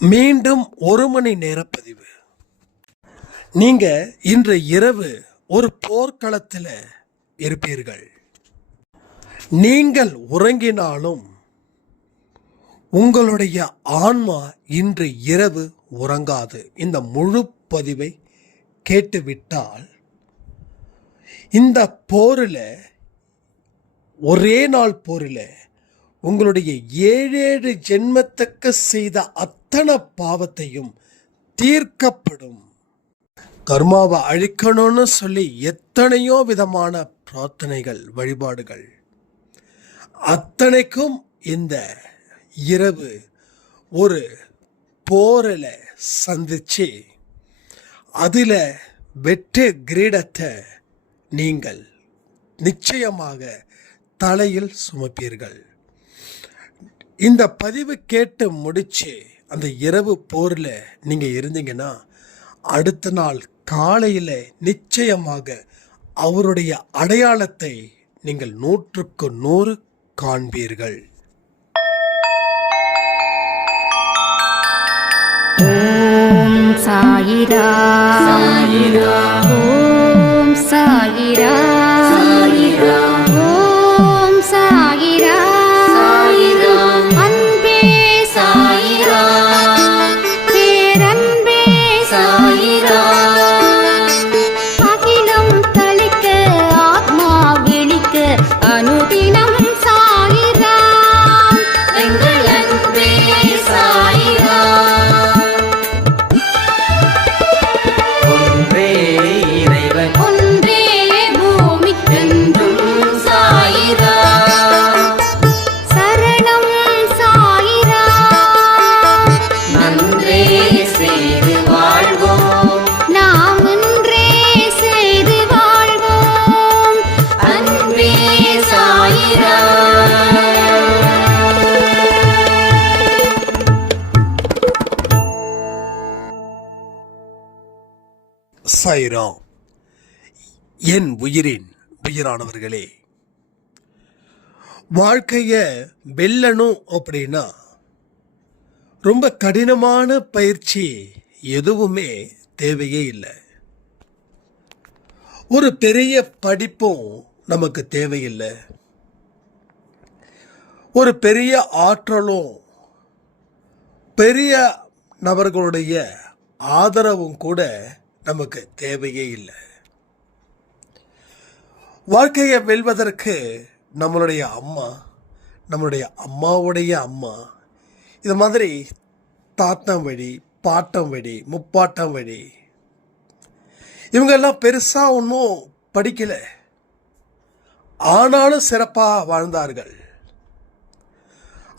மீண்டும் 1 மணி நேர பதிவு. நீங்க இன்று இரவு ஒரு போர்க்களத்தில் இருப்பீர்கள். நீங்கள் உறங்கினாலும் உங்களுடைய ஆன்மா இன்று இரவு உறங்காது. இந்த முழு பதிவை கேட்டுவிட்டால் இந்த போரில், ஒரே நாள் போரில் உங்களுடைய 7 ஜென்மத்துக்கு செய்த அத்தனை பாவத்தையும் தீர்க்கப்படும். கர்மாவை அழிக்கணும்னு சொல்லி எத்தனையோ விதமான பிரார்த்தனைகள், வழிபாடுகள், அத்தனைக்கும் இந்த இரவு ஒரு போரில் சந்திச்சு அதில் வெற்றி கிரீடத்தை நீங்கள் நிச்சயமாக தலையில் சுமப்பீர்கள். இந்த பதிவு கேட்டு முடிச்சு அந்த இரவு போரில் நீங்கள் இருந்தீங்கன்னா அடுத்த நாள் காலையில் நிச்சயமாக அவருடைய அடையாளத்தை நீங்கள் 100க்கு 100 காண்பீர்கள். ஓம் சாயிரா சாயிரா, ஓம் சாயிரா சாயிரா, ஓம் சாயிரா சாயிரா, அன்பே சாயிரா, பேரன்பே சாயிரா, அகிலம் தளிக்க ஆத்மா விழிக்க அனுதினம் சாயிரா, எங்கள் அன்பே சாயிரா. ஒன்றே பூமிக்கென்றும் சாயிரா, சரணம் சாயிரா, நன்றே செய்து வாழ்வோம், நாம் ஒன்றே செய்து வாழ்வோம், அன்பே சாயிரா. சாயிராம். என் உயிரின் உயிரானவர்களே, வாழ்க்கைய வெல்லணும் அப்படின்னா ரொம்ப கடினமான பயிற்சி எதுவுமே தேவையே இல்லை. ஒரு பெரிய படிப்பும் நமக்கு தேவையில்லை. ஒரு பெரிய ஆற்றலும் பெரிய நபர்களுடைய ஆதரவும் கூட நமக்கு தேவையே இல்லை. வாழ்க்கையை வெல்வதற்கு நம்மளுடைய அம்மா, நம்மளுடைய அம்மாவுடைய அம்மா, இது மாதிரி தாத்தம் வழி, பாட்டம் வழி, முப்பாட்டம் வழி, இவங்கெல்லாம் பெருசாக ஒன்றும் படிக்கலை, ஆனாலும் சிறப்பாக வாழ்ந்தார்கள்.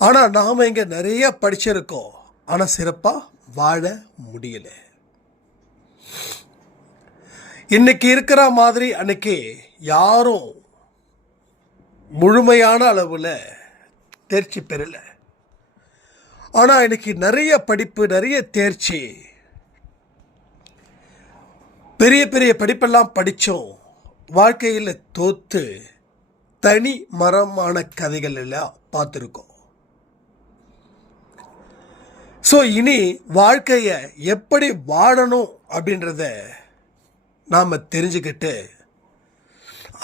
ஆனால் நாம் இங்கே நிறைய படிச்சிருக்கோம், ஆனால் சிறப்பாக வாழ முடியல. இன்னைக்கு இருக்கிற மாதிரி அன்னைக்கு யாரும் முழுமையான அளவில் தேர்ச்சி பெறல. ஆனால் இன்னைக்கு நிறைய படிப்பு, நிறைய தேர்ச்சி, பெரிய பெரிய படிப்பெல்லாம் படித்தோம், வாழ்க்கையில் தோத்து தனி மரமான கதைகள் எல்லாம் பார்த்துருக்கோம். ஸோ இனி வாழ்க்கையை எப்படி வாழணும் அப்படின்றத நாம் தெரிஞ்சுக்கிட்டு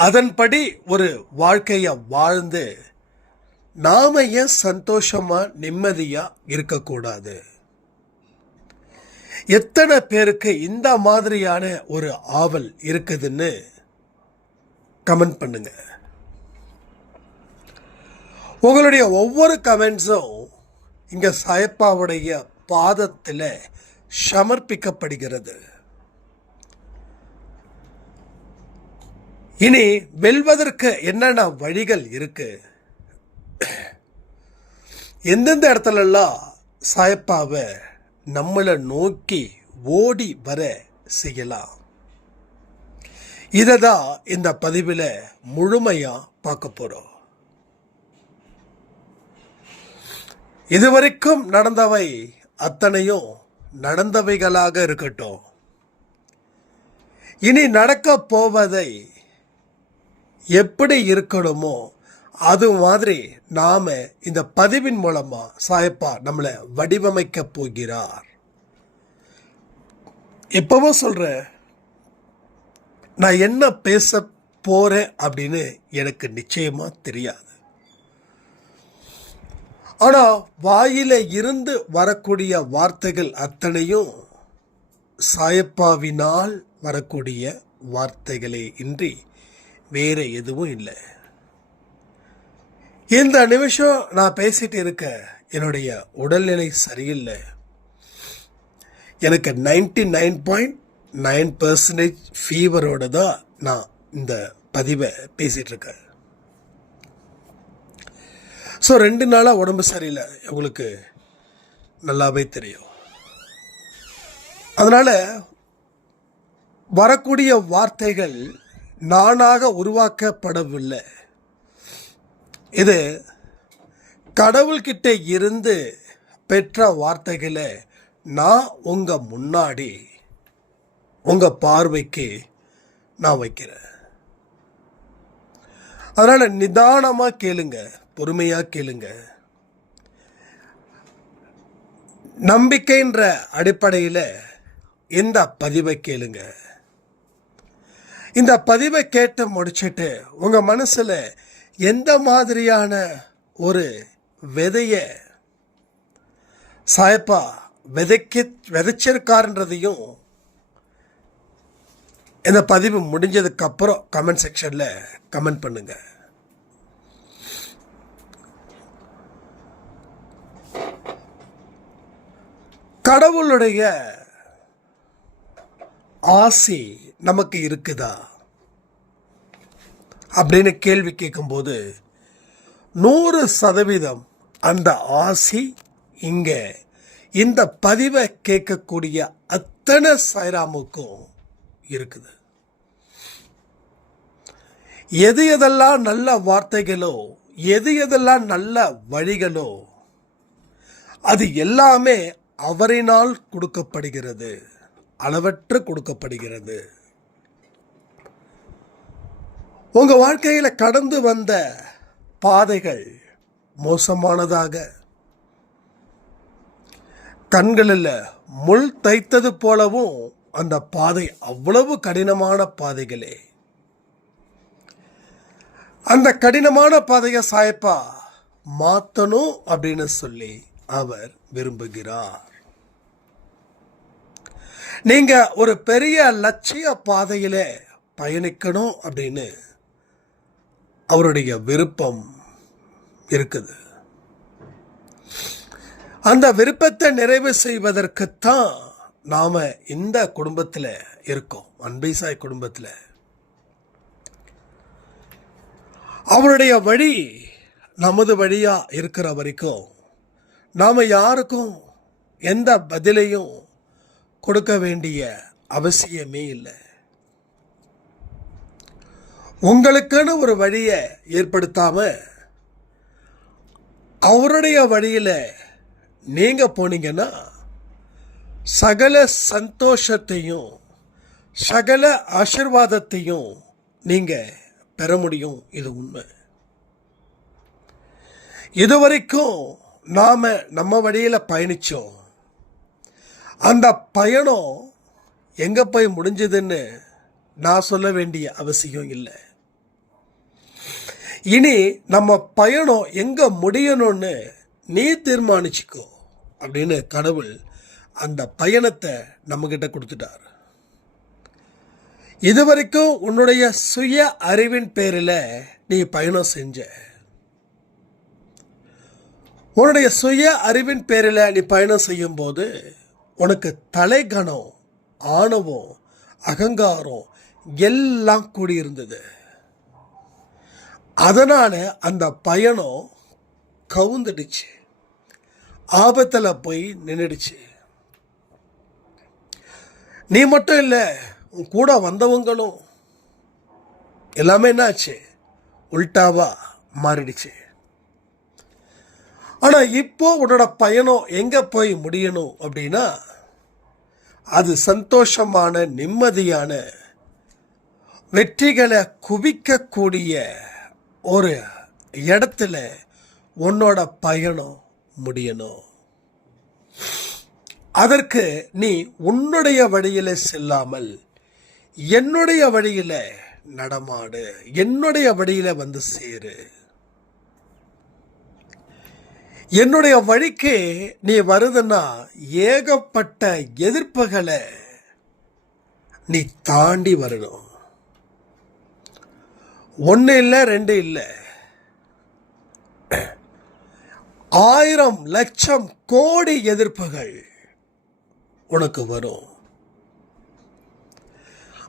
அதன்படி ஒரு வாழ்க்கையை வாழ்ந்து நாம் ஏன் சந்தோஷமாக நிம்மதியாக இருக்கக்கூடாது? எத்தனை பேருக்கு இந்த மாதிரியான ஒரு ஆவல் இருக்குதுன்னு கமெண்ட் பண்ணுங்க. உங்களுடைய ஒவ்வொரு கமெண்ட்ஸும் இங்கே சாயப்பாவுடைய பாதத்தில் சமர்ப்பிக்கப்படுகிறது. இனி வெல்வதற்கு என்னென்ன வழிகள் இருக்கு, எந்தெந்த இடத்துலலாம் சாயப்பாவை நம்மளை நோக்கி ஓடி வர செய்யலாம், இதை தான் இந்த பதிவில் முழுமையாக பார்க்க போகிறோம். இதுவரைக்கும் நடந்தவை அத்தனையும் நடந்தவைகளாக இருக்கட்டும். இனி நடக்க போவதை எப்படி இருக்கணுமோ அது மாதிரி நாம இந்த பதிவின் மூலமா சாயப்பா நம்மளை வடிவமைக்க போகிறார். எப்பவும் சொல்றேன், நான் என்ன பேச போறேன் அப்படின்னு எனக்கு நிச்சயமா தெரியாது. ஆனா வாயில இருந்து வரக்கூடிய வார்த்தைகள் அத்தனையும் சாயப்பாவினால் வரக்கூடிய வார்த்தைகளே இன்றி வேற எதுவும் இல்லை. இந்த நிமிஷம் நான் பேசிட்டு இருக்க என்னுடைய உடல்நிலை சரியில்லை. எனக்கு 99.9% ஃபீவரோட தான் நான் இந்த பதிவை பேசிட்டு இருக்கேன். ஸோ 2 நாளாக உடம்பு சரியில்லை, உங்களுக்கு நல்லாவே தெரியும். அதனால் வரக்கூடிய வார்த்தைகள் நானாக உருவாக்கப்படவில்லை. இது கடவுள்கிட்ட இருந்து பெற்ற வார்த்தைகளை நான் உங்கள் முன்னாடி உங்கள் பார்வைக்கு நான் வைக்கிறேன். அதனால் நிதானமாக கேளுங்க, பொறுமையாக கேளுங்க. நம்பிக்கைன்ற அடிப்படையில் இந்த பதிவை கேளுங்க. இந்த பதிவை கேட்டு முடிச்சுட்டு உங்கள் மனசில் எந்த மாதிரியான ஒரு விதைய சாயப்பா விதைச்சிருக்காருன்றதையும் இந்த பதிவு முடிஞ்சதுக்கு அப்புறம் கமெண்ட் செக்ஷன்ல கமெண்ட் பண்ணுங்க. கடவுளுடைய ஆசி நமக்கு இருக்குதா அப்படின்னு கேள்வி கேட்கும்போது 100% அந்த ஆசி இங்க இந்த பதிவை கேட்கக்கூடிய அத்தனை சாய்ராமுக்கும் இருக்குது. எது எதெல்லாம் நல்ல வார்த்தைகளோ, எது எதெல்லாம் நல்ல வழிகளோ, அது எல்லாமே அவரினால் கொடுக்கப்படுகிறது, அளவற்று கொடுக்கப்படுகிறது. உங்க வாழ்க்கையில கடந்து வந்த பாதைகள் மோசமானதாக, கண்களில் முள் தைத்தது போலவும் அந்த பாதை அவ்வளவு கடினமான பாதைகளே. அந்த கடினமான பாதையை சாயப்பா மாத்தணும் அப்படின்னு சொல்லி அவர் விரும்புகிறார். நீங்க ஒரு பெரிய லட்சிய பாதையில பயணிக்கணும் அப்படின்னு அவருடைய விருப்பம் இருக்குது. அந்த விருப்பத்தை நிறைவு செய்வதற்குத்தான் நாம இந்த குடும்பத்தில் இருக்கோம், அன்பைசாய் குடும்பத்தில். அவருடைய வழி நமது வழியா இருக்கிற வரைக்கும் நாம யாருக்கும் எந்த பதிலையும் கொடுக்க வேண்டிய அவசியமே இல்லை. உங்களுக்குன்னு ஒரு வழியை ஏற்படுத்தாம அவருடைய வழியில நீங்க போனீங்கன்னா சகல சந்தோஷத்தையும் சகல ஆசீர்வாதத்தையும் நீங்க பெற முடியும். இது உண்மை. இதுவரைக்கும் நாம நம்ம வழியில பயணிச்சோம். அந்த பயணம் எங்க போய் முடிஞ்சதுன்னு நான் சொல்ல வேண்டிய அவசியம் இல்லை. இனி நம்ம பயணம் எங்க முடியணும்னு நீ தீர்மானிச்சுக்கோ அப்படின்னு கடவுள் அந்த பயணத்தை நம்ம கிட்ட கொடுத்துட்டார். இதுவரைக்கும் உன்னுடைய சுய அறிவின் பேரில் நீ பயணம் செஞ்ச. உன்னுடைய சுய அறிவின் பேரில் நீ பயணம் செய்யும் போது உனக்கு தலைகணம், ஆணவம், அகங்காரம் எல்லாம் கூடியிருந்தது. அதனால அந்த பயணம் கவுந்துடுச்சு, ஆபத்தில் போய் நின்றுடுச்சு. நீ மட்டும் இல்லை, உன் கூட வந்தவங்களும் எல்லாமே என்னாச்சு, உல்டாவா மாறிடுச்சு. ஆனால் இப்போ உன்னோட பயணம் எங்கே போய் முடியணும் அப்படின்னா, அது சந்தோஷமான, நிம்மதியான, வெற்றிகளை குவிக்கக்கூடிய ஒரு இடத்துல உன்னோட பயணம் முடியணும். அதற்கு நீ உன்னுடைய வழியில செல்லாமல் என்னுடைய வழியில நடமாடு, என்னுடைய வழியில வந்து சேரு. என்னுடைய வழிக்கு நீ வருதுன்னா ஏகப்பட்ட எதிர்ப்புகளை நீ தாண்டி வரணும். 1 இல்லை 2 இல்லை, 1000 லட்சம் கோடி எதிர்ப்புகள் உனக்கு வரும்.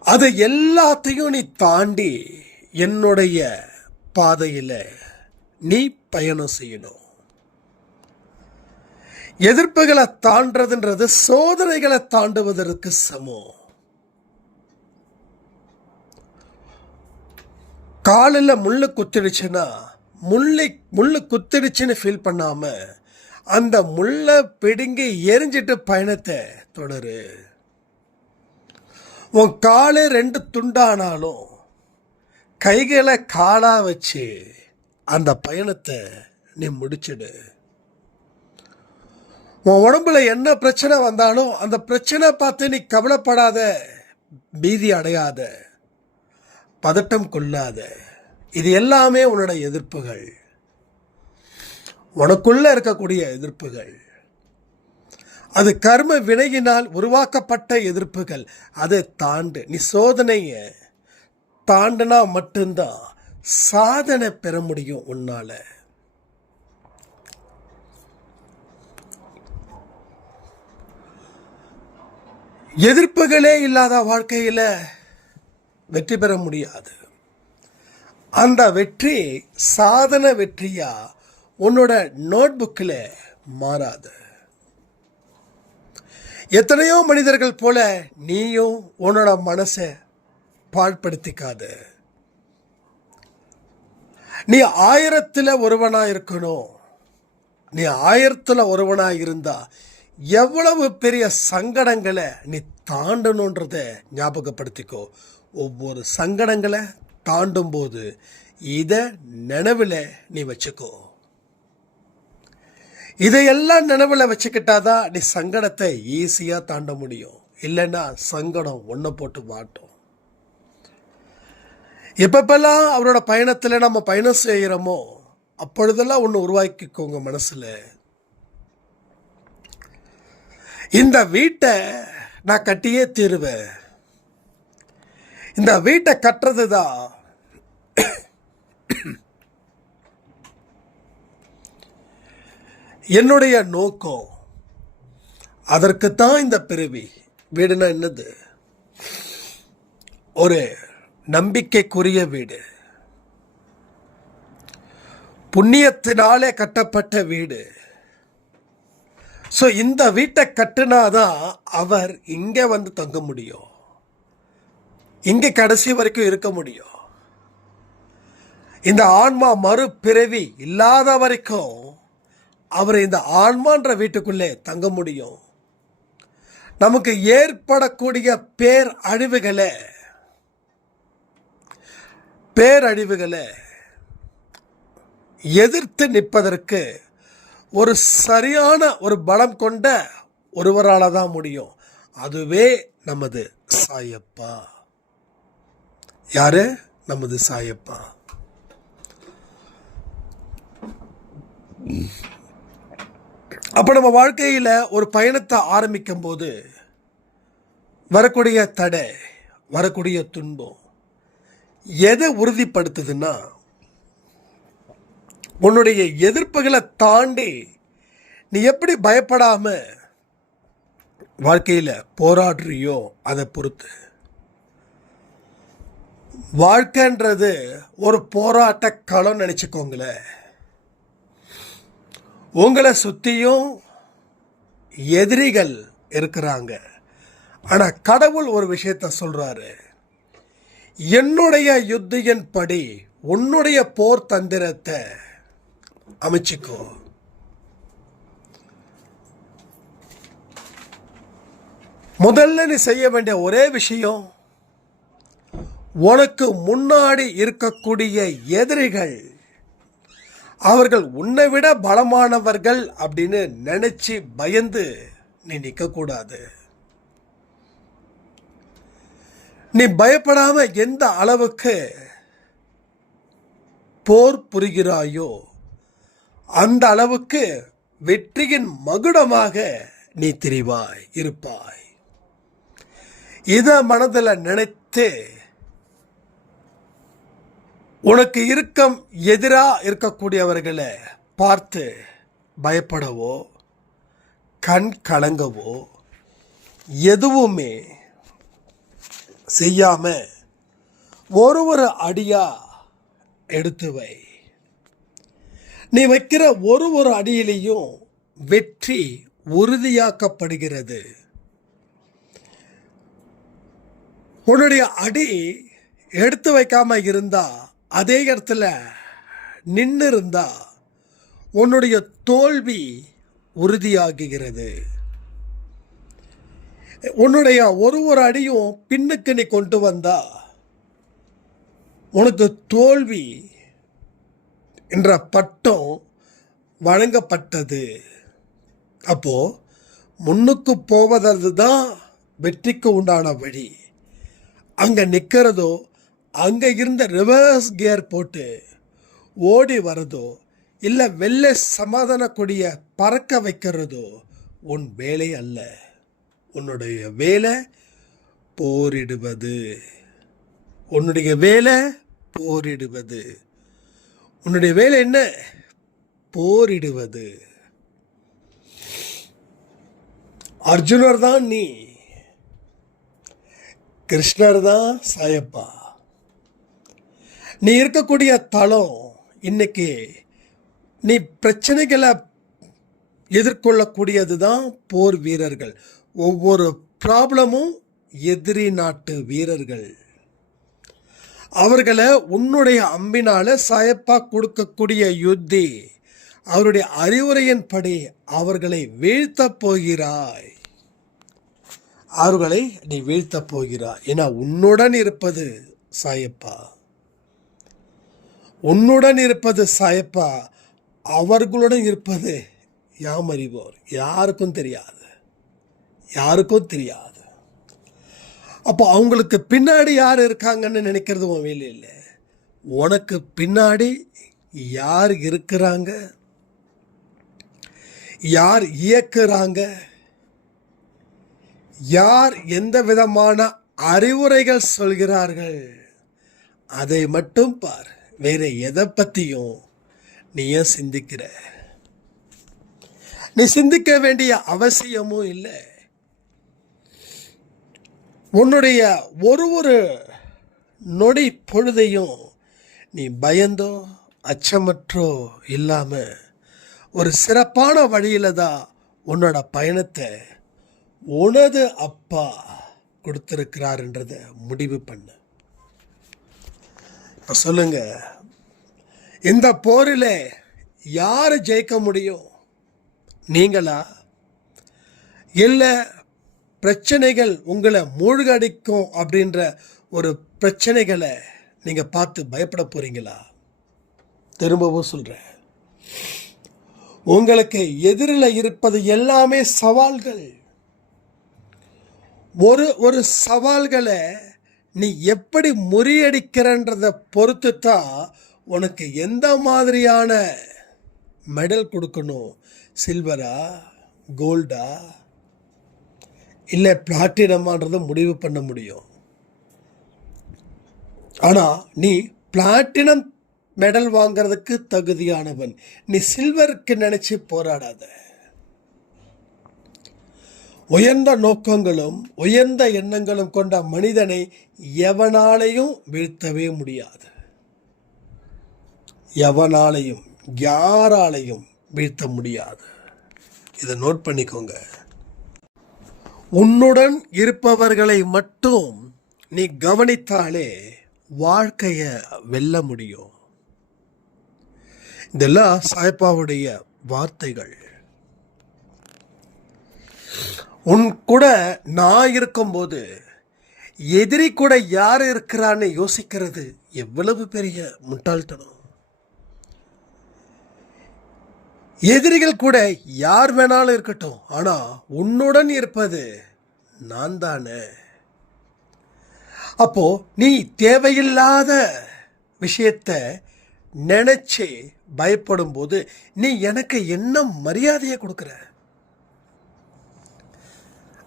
அது எல்லாத்தையும் நீ தாண்டி என்னுடைய பாதையில் நீ பயணம் செய்யணும். எதிர்ப்புகளை தாண்டதுன்றது சோதனைகளை தாண்டுவதற்கு சமம். காலில் முள்ளு குத்திடுச்சுன்னா முள்ளு குத்திடுச்சுன்னு ஃபீல் பண்ணாம அந்த முள்ளை பிடுங்கி எரிஞ்சிட்டு பயணத்தை தொடரு. உன் காலே 2 துண்டானாலும் கைகளை காலா வச்சு அந்த பயணத்தை நீ முடிச்சிடு. உன் உடம்புல என்ன பிரச்சனை வந்தாலும் அந்த பிரச்சனை பார்த்து நீ கவலைப்படாத, பீதி அடையாத, பதட்டம் கொள்ளாத. இது எல்லாமே உன்னோட எதிர்ப்புகள், உனக்குள்ள இருக்கக்கூடிய எதிர்ப்புகள். அது கர்ம வினையினால் உருவாக்கப்பட்ட எதிர்ப்புகள். அதை தாண்டு. நீ சோதனைய தாண்டினா மட்டும்தான் சாதனை பெற முடியும் உன்னால. எதிர்ப்புகளே இல்லாத வாழ்க்கையில வெற்றி பெற முடியாது. அந்த வெற்றி சாதன வெற்றியா உன்னோட நோட்புக்கில் மாறாது. எத்தனையோ மனிதர்கள் போல நீயும் உன்னோட மனசை பாழ்படுத்திக்காத. நீ 1000ல் ஒருவனா இருக்கணும். நீ 1000ல் ஒருவனா இருந்தா எவ்வளவு பெரிய சங்கடங்களை நீ தாண்டணுன்றத ஞாபகப்படுத்திக்கோ. ஒவ்வொரு சங்கடங்களை தாண்டும் போது இதை நினைவில் நீ வச்சுக்கோ. இதையெல்லாம் நினைவில் வச்சுக்கிட்டாதான் நீ சங்கடத்தை ஈஸியாக தாண்ட முடியும். இல்லைன்னா சங்கடம் ஒன்றை போட்டு மாட்டோம். எப்பப்பெல்லாம் அவரோட பயணத்தில் நம்ம பயணம் செய்கிறோமோ அப்பொழுதெல்லாம் ஒன்று உருவாக்கிக்கோங்க மனசில். இந்த வீட்டை நான் கட்டியே தீருவேன். இந்த வீட்டை கட்டுறது தான் என்னுடைய நோக்கம். அதற்குத்தான் இந்த பிறவி. வீடுனா என்னது? ஒரு நம்பிக்கைக்குரிய வீடு, புண்ணியத்தினாலே கட்டப்பட்ட வீடு. ஸோ இந்த வீட்டை கட்டுனாதான் அவர் இங்கே வந்து தங்க முடியும், இங்கே கடைசி வரைக்கும் இருக்க முடியும். இந்த ஆன்மா மறுபிறவி இல்லாத வரைக்கும் அவர் இந்த ஆன்மான்ற வீட்டுக்குள்ளே தங்க முடியும். நமக்கு ஏற்படக்கூடிய பேரழிவுகளை எதிர்த்து நிற்பதற்கு ஒரு சரியான ஒரு பலம் கொண்ட ஒருவரால் தான் முடியும். அதுவே நமது சாயப்பா. யாரு? நமது சாயப்பா. அப்போ நம்ம வாழ்க்கையில் ஒரு பயணத்தை ஆரம்பிக்கும் போது வரக்கூடிய தடை, வரக்கூடிய துன்பம் எதை உறுதிப்படுத்துதுன்னா, உன்னுடைய எதிர்ப்புகளை தாண்டி நீ எப்படி பயப்படாம வாழ்க்கையில் போராடுறியோ அதை பொறுத்து. வாழ்க்கைன்றது ஒரு போராட்ட களம் நினைச்சுக்கோங்களேன். உங்களை சுற்றியும் எதிரிகள் இருக்கிறாங்க. ஆனால் கடவுள் ஒரு விஷயத்த சொல்றாரு, என்னுடைய யுத்தியின் படி உன்னுடைய போர் தந்திரத்தை அமைச்சுக்கோ. முதல்ல நீ செய்ய வேண்டிய ஒரே விஷயம், உனக்கு முன்னாடி இருக்கக்கூடிய எதிரிகள் அவர்கள் உன்னை விட பலமானவர்கள் அப்படின்னு நினைச்சு பயந்து நீ நிற்கக்கூடாது. நீ பயப்படாம எந்த அளவுக்கு போர் புரிகிறாயோ அந்த அளவுக்கு வெற்றியின் மகுடமாக நீ திரிவாய் இருப்பாய். இத மனதில் நினைத்து உனக்கு எதிராக இருக்கக்கூடியவர்களை பார்த்து பயப்படவோ கண் கலங்கவோ எதுவுமே செய்யாம ஒரு அடியா எடுத்து வை. நீ வைக்கிற ஒரு அடியிலையும் வெற்றி உறுதியாக்கப்படுகிறது. உன்னுடைய அடி எடுத்து வைக்காம இருந்தா, அதே இடத்துல நின்று இருந்தா உன்னுடைய தோல்வி உறுதியாகுகிறது. உன்னுடைய ஒரு அடியும் பின்னுக்கு நீ கொண்டு வந்தா உனக்கு தோல்வி என்ற பட்டம் வழங்கப்பட்டது. அப்போ முன்னுக்கு போவதற்கு தான் வெற்றிக்கு உண்டான வழி. அங்க நிற்கிறதோ, அங்க இருந்த ரிவர்ஸ் கியர் போட்டு ஓடி வரதோ, இல்லை வெள்ளை சமாதான கொடிய பறக்க வைக்கிறதோ உன் வேலை அல்ல. உன்னுடைய வேலை போரிடுவது. உன்னுடைய வேலை போரிடுவது. உன்னுடைய வேலை என்ன? போரிடுவது. அர்ஜுனர் தான் நீ, கிருஷ்ணர் தான் சாயப்பா. நீ இருக்கக்கூடிய தளம் இன்னைக்கு நீ பிரச்சனைகளை எதிர்கொள்ளக்கூடியது தான் போர் வீரர்கள். ஒவ்வொரு ப்ராப்ளமும் எதிரி நாட்டு வீரர்கள். அவர்களை உன்னுடைய அம்பினால சாயப்பா கொடுக்கக்கூடிய யுத்தி, அவருடைய அறிவுரையின்படி அவர்களை வீழ்த்தப் போகிறாய். அவர்களை நீ வீழ்த்தப் போகிறாய். ஏன்னா உன்னுடன் இருப்பது சாயப்பா. உன்னுடன் இருப்பது சாயப்பா. அவர்களுடன் இருப்பது யாம் அறிவோர். யாருக்கும் தெரியாது. யாருக்கும் தெரியாது. அப்போ அவங்களுக்கு பின்னாடி யார் இருக்காங்கன்னு நினைக்கிறது உன் வேலை இல்லை. உனக்கு பின்னாடி யார் இருக்கிறாங்க, யார் இயக்குறாங்க, யார் எந்த விதமான அறிவுரைகள் சொல்கிறார்கள், அதை மட்டும் பார். வேற எதை பற்றியும் நீ ஏன் சிந்திக்கிற? நீ சிந்திக்க வேண்டிய அவசியமும் இல்லை. உன்னுடைய ஒரு நொடி பொழுதையும் நீ பயந்தோ அச்சமற்றோ இல்லாமல் ஒரு சிறப்பான வழியில் தான் உன்னோட பயணத்தை உனது அப்பா கொடுத்திருக்கிறார்ன்றத முடிவு பண்ணு. இப்போ சொல்லுங்க, இந்த போரில் யார் ஜெயிக்க முடியும்? நீங்களா? இல்லை பிரச்சனைகள் உங்களை மூழ்கடிக்கும் அப்படின்ற ஒரு பிரச்சனைகளை நீங்கள் பார்த்து பயப்பட போகிறீங்களா? திரும்பவும் சொல்கிறேன், உங்களுக்கு எதிரில் இருப்பது எல்லாமே சவால்கள். ஒரு சவால்களை நீ எப்படி முறியடிக்கிறன்றதை பொறுத்து தான் உனக்கு எந்த மாதிரியான மெடல் கொடுக்கணும். சில்வரா, கோல்டா, இல்லை பிளாட்டினமான்றதை முடிவு பண்ண முடியும். ஆனால் நீ பிளாட்டினம் மெடல் வாங்கிறதுக்கு தகுதியானவன். நீ சில்வருக்கு நினைச்சு போராடாத. உயர்ந்த நோக்கங்களும் உயர்ந்த எண்ணங்களும் கொண்ட மனிதனை எவனாலையும் வீழ்த்தவே முடியாது. எவனாலையும் யாராலையும் வீழ்த்த முடியாது. இதை நோட் பண்ணிக்கோங்க. உன்னுடன் இருப்பவர்களை மட்டும் நீ கவனித்தாலே வாழ்க்கையை வெல்ல முடியும். இதெல்லாம் சாய்பாவுடைய வார்த்தைகள். உன் கூட நான் இருக்கும்போது எதிரி கூட யார் இருக்கிறான்னு யோசிக்கிறது எவ்வளவு பெரிய முட்டாள்தனம். எதிரிகள் கூட யார் வேணாலும் இருக்கட்டும், ஆனா உன்னுடன் இருப்பது நான் தானே. அப்போ நீ தேவையில்லாத விஷயத்த நினைச்சு பயப்படும் போது நீ எனக்கு என்ன மரியாதையை கொடுக்குற?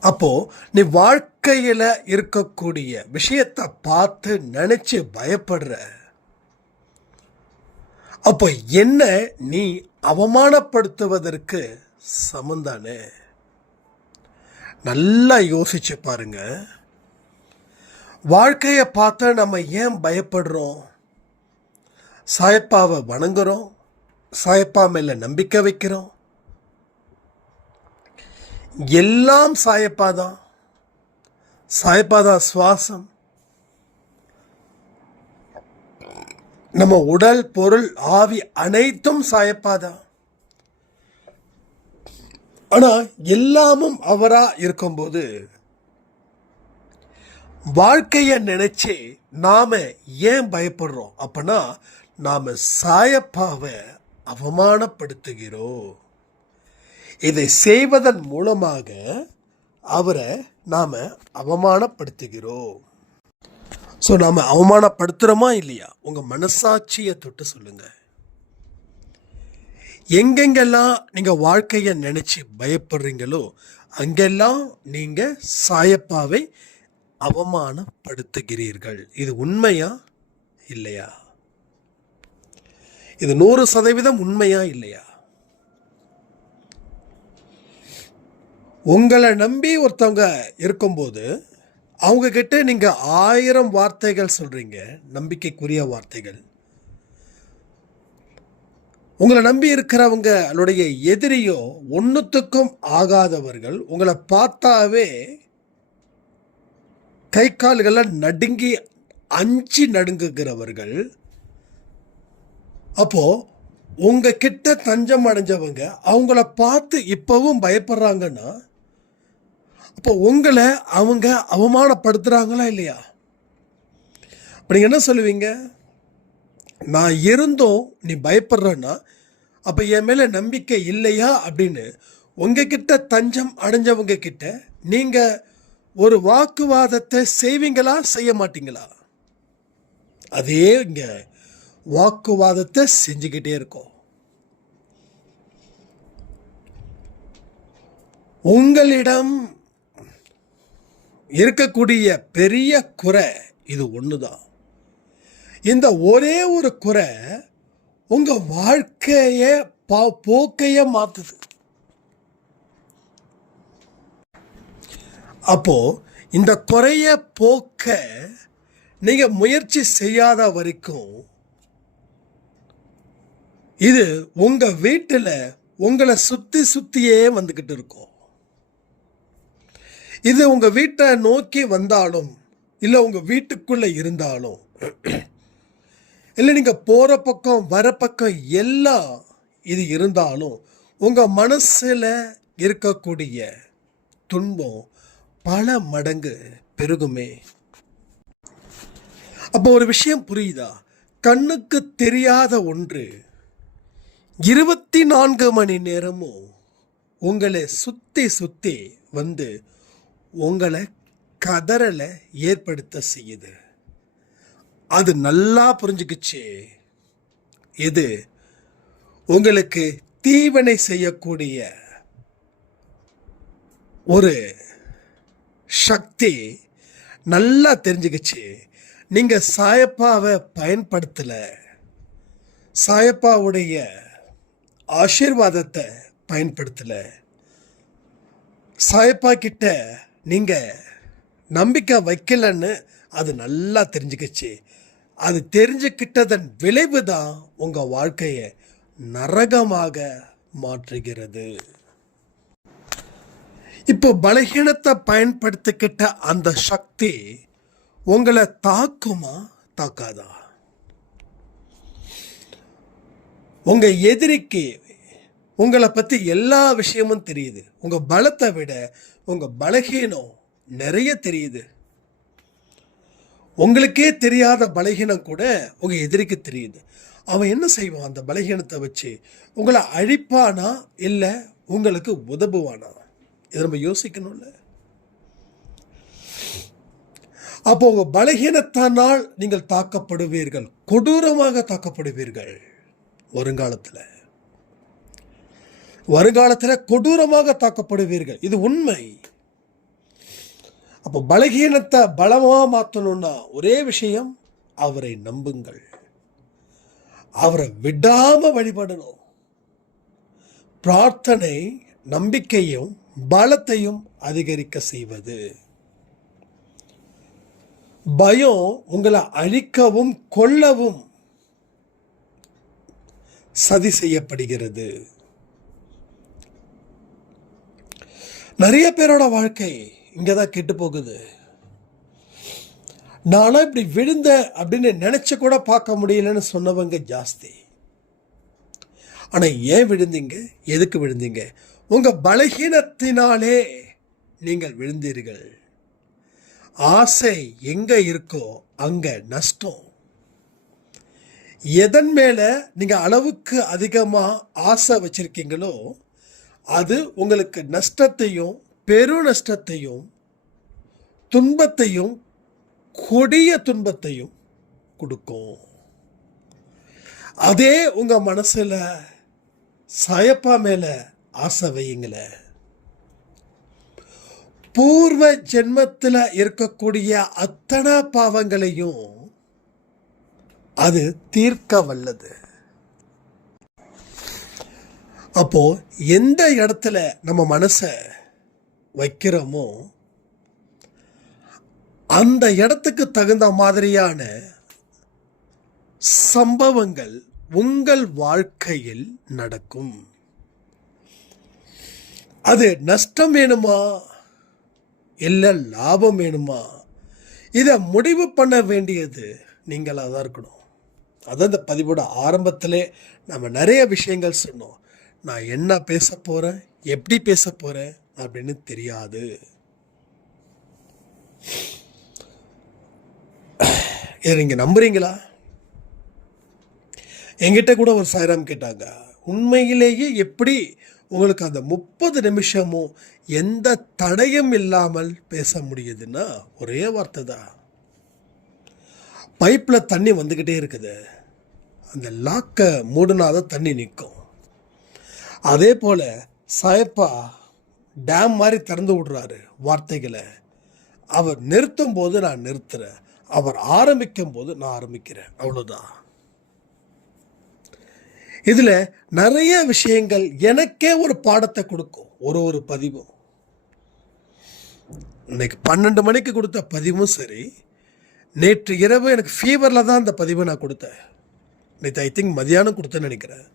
அப்போ நீ வாழ்க்கையில இருக்கக்கூடிய விஷயத்தை பார்த்து நினைச்சு பயப்படுற. அப்போ என்ன நீ அவமானப்படுத்துவதற்கு சமந்தானே? நல்லா யோசிச்சு பாருங்க. வாழ்க்கையை பார்த்து நம்ம ஏன் பயப்படுறோம்? சாயப்பாவை வணங்குறோம், சாயப்பா மேல நம்பிக்கை வைக்கிறோம். எல்லாம் சாயப்பா தான். சாயப்பா தான் சுவாசம். நம்ம உடல், பொருள், ஆவி அனைத்தும் சாயப்பா தான். ஆனா எல்லாமும் அவரா இருக்கும்போது வாழ்க்கைய நினைச்சு நாம ஏன் பயப்படுறோம்? அப்பனா நாம சாயப்பாவை அவமானப்படுத்துகிறோம். இதை செய்வதன் மூலமாக அவரை நாம அவமானப்படுத்துகிறோம். ஸோ நாம அவமானப்படுத்துறோமா இல்லையா? உங்க மனசாட்சியை தொட்டு சொல்லுங்க. எங்கெங்கெல்லாம் நீங்க வாழ்க்கையை நினைச்சு பயப்படுறீங்களோ அங்கெல்லாம் நீங்க சாயப்பாவை அவமானப்படுத்துகிறீர்கள். இது உண்மையா இல்லையா? இது 100% உண்மையா இல்லையா? உங்களை நம்பி ஒருத்தவங்க இருக்கும்போது அவங்க கிட்ட நீங்க 1000 வார்த்தைகள் சொல்றீங்க, நம்பிக்கைக்குரிய வார்த்தைகள். உங்களை நம்பி இருக்கிறவங்களுடைய எதிரியோ ஒன்றுத்துக்கும் ஆகாதவர்கள், உங்களை பார்த்தாவே கை கால்களை நடுங்கி அஞ்சு நடுங்குகிறவர்கள். அப்போ உங்க கிட்ட தஞ்சம் அடைஞ்சவங்க அவங்கள பார்த்து இப்பவும் பயப்படுறாங்கன்னா அப்போ உங்களை அவங்க அவமானப்படுத்துறாங்களா இல்லையா? அப்படி என்ன சொல்லுவீங்க? நான் இருந்தும் நீ பயப்படுறன்னா அப்ப என் மேல நம்பிக்கை இல்லையா அப்படின்னு உங்ககிட்ட தஞ்சம் அடைஞ்சவங்க கிட்ட நீங்க ஒரு வாக்குவாதத்தை செய்வீங்களா, செய்ய மாட்டீங்களா? அதே இங்க வாக்குவாதத்தை செஞ்சுக்கிட்டே இருக்கோம். உங்களிடம் இருக்கக்கூடிய பெரிய குறை இது ஒண்ணுதான். இந்த ஒரே ஒரு குறை உங்க வாழ்க்கைய போக்கைய மாத்துது. அப்போ இந்த குறைய போக்க நீங்க முயற்சி செய்யாத வரைக்கும் இது உங்க வீட்டுல உங்களை சுத்தி சுத்தியே வந்துகிட்டு இருக்கும். இது உங்க வீட்டை நோக்கி வந்தாலும் இல்ல உங்க வீட்டுக்குள்ள இருந்தாலும் இல்ல நீங்க போற பக்கம் வர பக்கம் எல்லாம் இது இருந்தாலும் உங்க மனசுல இருக்கக்கூடிய துன்பம் பல மடங்கு பெருகுமே. அப்போ ஒரு விஷயம் புரியுதா? கண்ணுக்கு தெரியாத ஒன்று 24 மணி நேரமும் உங்களை சுத்தி சுத்தி வந்து உங்களை கதறலை ஏற்படுத்த செய்யுது. அது நல்லா புரிஞ்சுக்கிச்சு. இது உங்களுக்கு தீவினை செய்யக்கூடிய ஒரு சக்தி நல்லா தெரிஞ்சுக்கிச்சு. நீங்க சாயப்பாவை பயன்படுத்தல, சாயப்பாவுடைய ஆசீர்வாதத்தை பயன்படுத்தல, சாயப்பா கிட்ட நீங்க நம்பிக்கை வைக்கலன்னு அது நல்லா தெரிஞ்சுக்கிச்சு. அது தெரிஞ்சுக்கிட்டதன் விளைவு தான் உங்க வாழ்க்கையை நரகமாக மாற்றுகிறது. இப்போ பலகீனத்தை பயன்படுத்திக்கிட்ட அந்த சக்தி உங்களை தாக்குமா தாக்காதா? உங்க எதிரிக்கு உங்களை பத்தி எல்லா விஷயமும் தெரியுது. உங்க பலத்தை விட உங்க பலகீனம் நிறைய தெரியுது. உங்களுக்கே தெரியாத பலகீனம் கூட உங்க எதிரிக்கு தெரியுது. அவன் என்ன செய்வான்? அந்த பலகீனத்தை வச்சு உங்களை அழிப்பானா இல்லை உங்களுக்கு உதவுவானா? இதை நம்ம யோசிக்கணும்ல. அப்போ உங்க பலகீனத்தினால் நீங்கள் தாக்கப்படுவீர்கள், கொடூரமாக தாக்கப்படுவீர்கள். வருங்காலத்தில் கொடூரமாக தாக்கப்படுவீர்கள். இது உண்மை. அப்போ பலகீனத்தை பலமா மாற்றணும்னா ஒரே விஷயம், அவரை நம்புங்கள், அவரை விடாம வழிபடணும். பிரார்த்தனை நம்பிக்கையும் பலத்தையும் அதிகரிக்க செய்வது. பயம் உங்களை அழிக்கவும் கொல்லவும் சதி செய்யப்படுகிறது. நிறைய பேரோட வாழ்க்கை இங்கதான் கெட்டு போகுது. நானும் இப்படி விழுந்த அப்படின்னு நினைச்சு கூட பார்க்க முடியலன்னு சொன்னவங்க ஜாஸ்தி. ஆனா ஏன் விழுந்தீங்க? எதுக்கு விழுந்தீங்க? உங்க பலகீனத்தினாலே நீங்கள் விழுந்தீர்கள். ஆசை எங்க இருக்கோ அங்க நஷ்டம். எதன் மேல நீங்க அளவுக்கு அதிகமா ஆசை வச்சிருக்கீங்களோ அது உங்களுக்கு நஷ்டத்தையும் பெரு நஷ்டத்தையும் துன்பத்தையும் கொடிய துன்பத்தையும் கொடுக்கும். அதே உங்க மனசுல சாயப்பா மேல ஆசை வையுங்களே, பூர்வ ஜென்மத்தில் இருக்கக்கூடிய அத்தனை பாவங்களையும் அது தீர்க்க வல்லது. அப்போ எந்த இடத்துல நம்ம மனசை வைக்கிறோமோ அந்த இடத்துக்கு தகுந்த மாதிரியான சம்பவங்கள் உங்கள் வாழ்க்கையில் நடக்கும். அது நஷ்டம் வேணுமா இல்லை லாபம் வேணுமா, இதை முடிவு பண்ண வேண்டியது நீங்களாக தான் இருக்கணும். அதான் இந்த பதிவோட ஆரம்பத்திலே நம்ம நிறைய விஷயங்கள் சொன்னோம். நான் என்ன பேச போகிறேன், எப்படி பேச போகிறேன் அப்படின்னு தெரியாது. இதை நீங்கள் நம்புறீங்களா? என்கிட்ட கூட ஒரு சாய்ராம் கேட்டாங்க, உண்மையிலேயே எப்படி உங்களுக்கு அந்த 30 நிமிஷமும் எந்த தடையும் இல்லாமல் பேச முடியுதுன்னா ஒரே வார்த்தை தான். பைப்பில் தண்ணி வந்துக்கிட்டே இருக்குது, அந்த லாக்கை மூடினாதான் தண்ணி நிற்கும். அதே போல் சாயப்பா டேம் மாதிரி திறந்து விடுறாரு வார்த்தைகளை. அவர் நிறுத்தும் போது நான் நிறுத்துறேன், அவர் ஆரம்பிக்கும் போது நான் ஆரம்பிக்கிறேன், அவ்வளோதான். இதில் நிறைய விஷயங்கள் எனக்கே ஒரு பாடத்தை கொடுக்கும். ஒரு பதிவும் இன்னைக்கு 12 மணிக்கு கொடுத்த பதிவும் சரி, நேற்று இரவு எனக்கு ஃபீவரில் தான் அந்த பதிவை நான் கொடுத்தேன். நேற்று ஐ திங்க் மதியானம் கொடுத்தேன்னு நினைக்கிறேன்.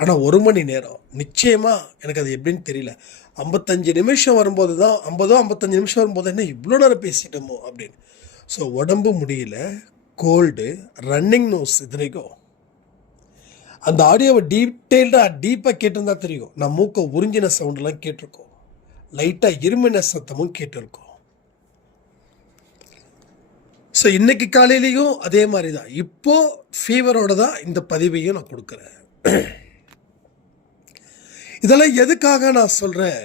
ஆனால் 1 மணி நேரம் நிச்சயமாக எனக்கு அது எப்படின்னு தெரியல. 55 நிமிஷம் வரும்போது தான் 55 நிமிஷம் வரும்போது என்ன இவ்வளோ நேரம் பேசிட்டோமோ அப்படின்னு. ஸோ உடம்பு முடியல, கோல்டு, ரன்னிங் நோஸ். இதுவரைக்கும் அந்த ஆடியோவை டீப்பாக கேட்டிருந்தா தெரியும். நான் மூக்கை உறிஞ்சின சவுண்டெல்லாம் கேட்டிருக்கோம், லைட்டாக இருமின சத்தமும் கேட்டிருக்கோம். ஸோ இன்னைக்கு காலையிலையும் அதே மாதிரி தான். இப்போ ஃபீவரோட தான் இந்த பதிவையும் நான் கொடுக்குறேன். இதெல்லாம் எதுக்காக நான் சொல்கிறேன்?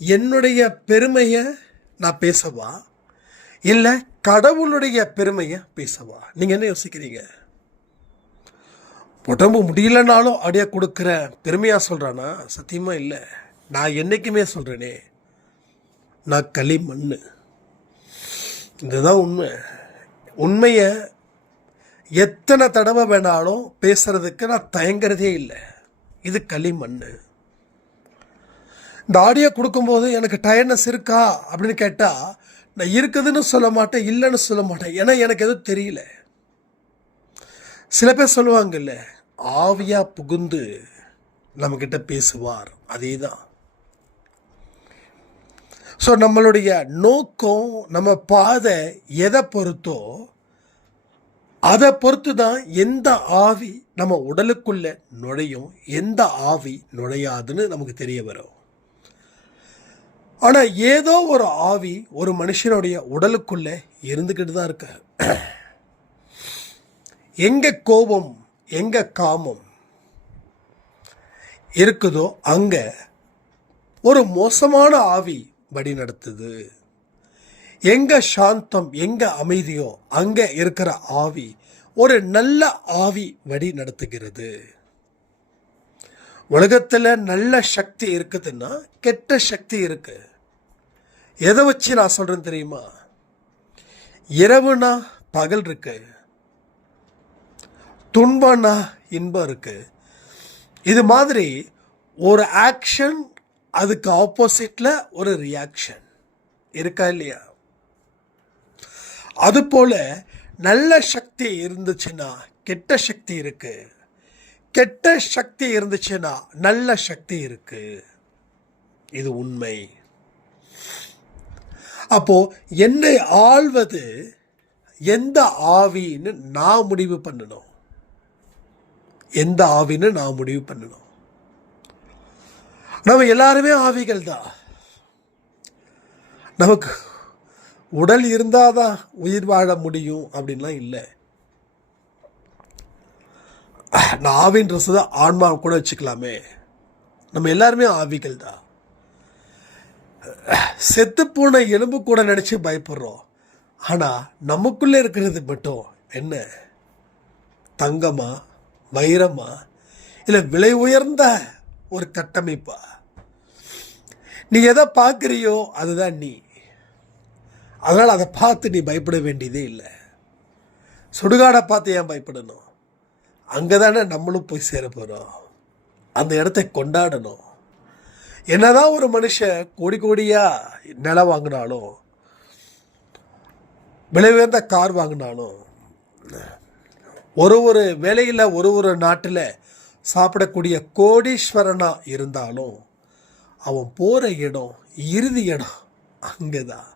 என்னுடைய பெருமையை நான் பேசவா இல்லை கடவுளுடைய பெருமையை பேசவா? நீங்கள் என்ன யோசிக்கிறீங்க? உடம்பு முடியலனாலும் அப்படியே கொடுக்குற பெருமையாக சொல்கிறானா? சத்தியமாக இல்லை. நான் என்றைக்குமே சொல்கிறேனே, நான் களிமண். இதுதான் உண்மை. உண்மையை எத்தனை தடவை வேணாலும் பேசுறதுக்கு நான் தயங்குறதே இல்லை. இது களிமண். இந்த ஆடியோ கொடுக்கும்போது எனக்கு டயர்னஸ் இருக்கா அப்படின்னு கேட்டால் நான் இருக்குதுன்னு சொல்ல மாட்டேன், இல்லைன்னு சொல்ல மாட்டேன். ஏன்னா எனக்கு எதுவும் தெரியல. சில பேர் சொல்லுவாங்கல்ல, ஆவியா புகுந்து நம்மக்கிட்ட பேசுவார். அதே தான். ஸோ நம்மளுடைய நோக்கம், நம்ம பாதை எதை பொறுத்தோ அதை பொறுத்து தான் எந்த ஆவி நம்ம உடலுக்குள்ள நுழையும், எந்த ஆவி நுழையாதுன்னு நமக்கு தெரிய வரும். ஆனால் ஏதோ ஒரு ஆவி ஒரு மனுஷனுடைய உடலுக்குள்ள இருந்துக்கிட்டு தான் இருக்கு. எங்கே கோபம், எங்கே காமம் இருக்குதோ அங்கே ஒரு மோசமான ஆவி வழி நடத்துது. எங்கே சாந்தம், எங்கே அமைதியோ அங்கே இருக்கிற ஆவி ஒரு நல்ல ஆவி வழி நடத்துகிறது. உலகத்தில் நல்ல சக்தி இருக்குதுன்னா கெட்ட சக்தி இருக்கு. எதை வச்சு நான் சொல்கிறேன் தெரியுமா? இரவுனா பகல் இருக்கு, துன்பம்னா இன்பம் இருக்கு. இது மாதிரி ஒரு ஆக்ஷன், அதுக்கு ஆப்போசிட்ல ஒரு ரியாக்ஷன் இருக்கா இல்லையா? அதுபோல நல்ல சக்தி இருந்துச்சுன்னா கெட்ட சக்தி இருக்கு, கெட்ட சக்தி இருந்துச்சுன்னா நல்ல சக்தி இருக்கு. இது உண்மை. அப்போ என்னை ஆள்வது எந்த ஆவின்னு நான் முடிவு பண்ணணும். எந்த ஆவின்னு நான் முடிவு பண்ணணும். நம்ம எல்லாருமே ஆவிகள் தான். நமக்கு உடல் இருந்தாதான் உயிர் வாழ முடியும் அப்படின்லாம் இல்லை. நான் ஆவின்றது தான் ஆன்மா கூட வச்சுக்கலாமே. நம்ம எல்லாருமே ஆவிகள் தான். செத்துப்போன எலும்பு கூட நினைச்சு பயப்படுறோம். ஆனால் நமக்குள்ளே இருக்கிறது மட்டும் என்ன? தங்கமா, வைரமா, இல்லை விலை உயர்ந்த ஒரு கட்டமைப்பா? நீ எதை பார்க்குறியோ அதுதான் நீ. அதனால் அதை பார்த்து நீ பயப்பட வேண்டியதே இல்லை. சுடுகாடை பார்த்து ஏன் பயப்படணும்? அங்கே தானே நம்மளும் போய் சேர போகிறோம். அந்த இடத்தை கொண்டாடணும். என்னதான் ஒரு மனுஷன் கோடி கோடியாக நிலம் வாங்கினாலும், விலை உயர்ந்த கார் வாங்கினாலும், ஒரு வேலையில் ஒரு நாட்டில் சாப்பிடக்கூடிய கோடீஸ்வரனா இருந்தாலும் அவன் போகிற இடம், இறுதி இடம் அங்கே தான்.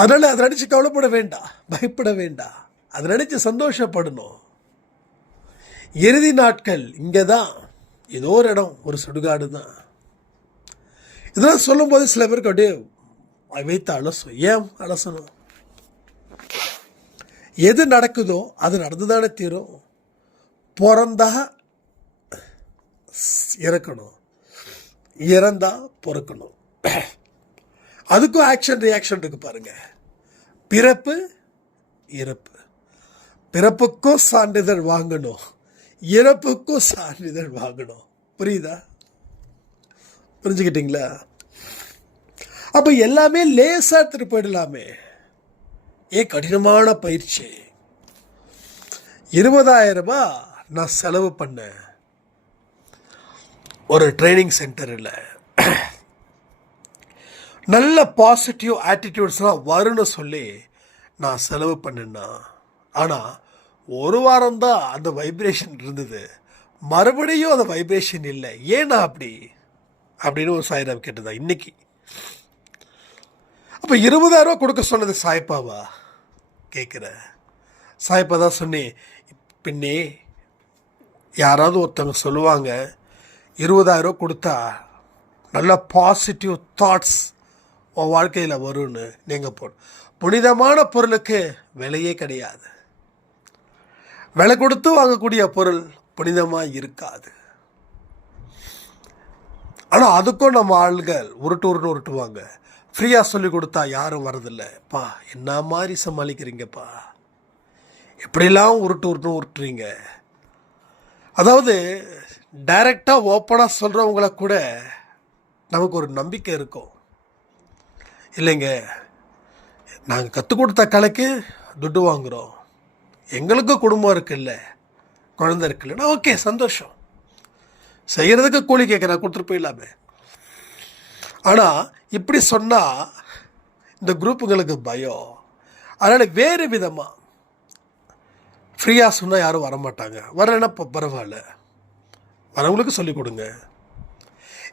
அதனால் அதை நினச்சி கவலைப்பட வேண்டாம், பயப்பட வேண்டாம். அதை நினச்சி சந்தோஷப்படணும். இறுதி நாட்கள் இங்கே தான். ஏதோ ஒரு இடம், ஒரு சுடுகாடு தான். இதெல்லாம் சொல்லும்போது சில பேருக்கு அப்படியே வைத்து அலசும். ஏன் அலசணும்? எது நடக்குதோ அது நடந்துதானே தீரும். பிறந்தா இறக்கணும், இறந்தா பிறக்கணும். அதுக்கும் ஆக்ஷன் ரியாக்ஷன் இருக்கு பாருங்க. பிறப்பு இறப்பு. பிறப்புக்கும் சான்றிதழ் வாங்கணும், இறப்புக்கும் சான்றிதழ் வாங்கணும். புரியுதா? புரிஞ்சுக்கிட்டீங்களா? அப்போ எல்லாமே லேசாக எடுத்துட்டு போயிடலாமே. ஏன் கடினமான பயிற்சி? 20,000 ரூபாய் நான் செலவு பண்ணேன் ஒரு ட்ரைனிங் சென்டரில். நல்ல பாசிட்டிவ் ஆட்டிடியூட்ஸ்லாம் வரும்னு சொல்லி நான் செலவு பண்ணேன்னா, ஆனால் ஒரு வாரம் தான் அந்த வைப்ரேஷன் இருந்தது. மறுபடியும் அந்த வைப்ரேஷன் இல்லை. ஏன்னா அப்படின்னு ஒரு சாய்ராம் கேட்டதா இன்னைக்கு. அப்போ 20,000 ரூபா கொடுக்க சொன்னது சாய்ப்பாவா கேட்குற? சாய்ப்பா தான் சொன்னேன். பின்னே யாராவது ஒருத்தவங்க சொல்லுவாங்க 20,000 ரூபா கொடுத்தா நல்ல பாசிட்டிவ் தாட்ஸ் உன் வாழ்க்கையில் வரும்னு. நீங்கள் புனிதமான பொருளுக்கு விலையே கிடையாது. விலை கொடுத்து வாங்கக்கூடிய பொருள் புனிதமாக இருக்காது. ஆனால் அதுக்கும் நம்ம ஆள்கள் உருட்டுவாங்க. ஃப்ரீயாக சொல்லி கொடுத்தா யாரும் வரதில்லைப்பா. என்ன மாதிரி சமாளிக்கிறீங்கப்பா, எப்படிலாம் உருட்டுறீங்க. அதாவது டைரெக்டாக ஓப்பனாக சொல்கிறவங்கள கூட நமக்கு ஒரு நம்பிக்கை இருக்கும். இல்லைங்க, நாங்கள் கற்றுக் கொடுத்த கலைக்கு துட்டு வாங்குகிறோம், எங்களுக்கு குடும்பம் இருக்குல்ல, குழந்தை இருக்குல்லன்னா ஓகே சந்தோஷம், செய்கிறதுக்கு கூலி கேட்குறேன், கொடுத்துட்டு போயிடலாமே. ஆனால் இப்படி சொன்னால் இந்த குரூப்புங்களுக்கு பயம். அதனால் வேறு விதமாக ஃப்ரீயாக சொன்னால் யாரும் வரமாட்டாங்க. வரலைன்னா பரவாயில்ல, வரவங்களுக்கு சொல்லிக் கொடுங்க.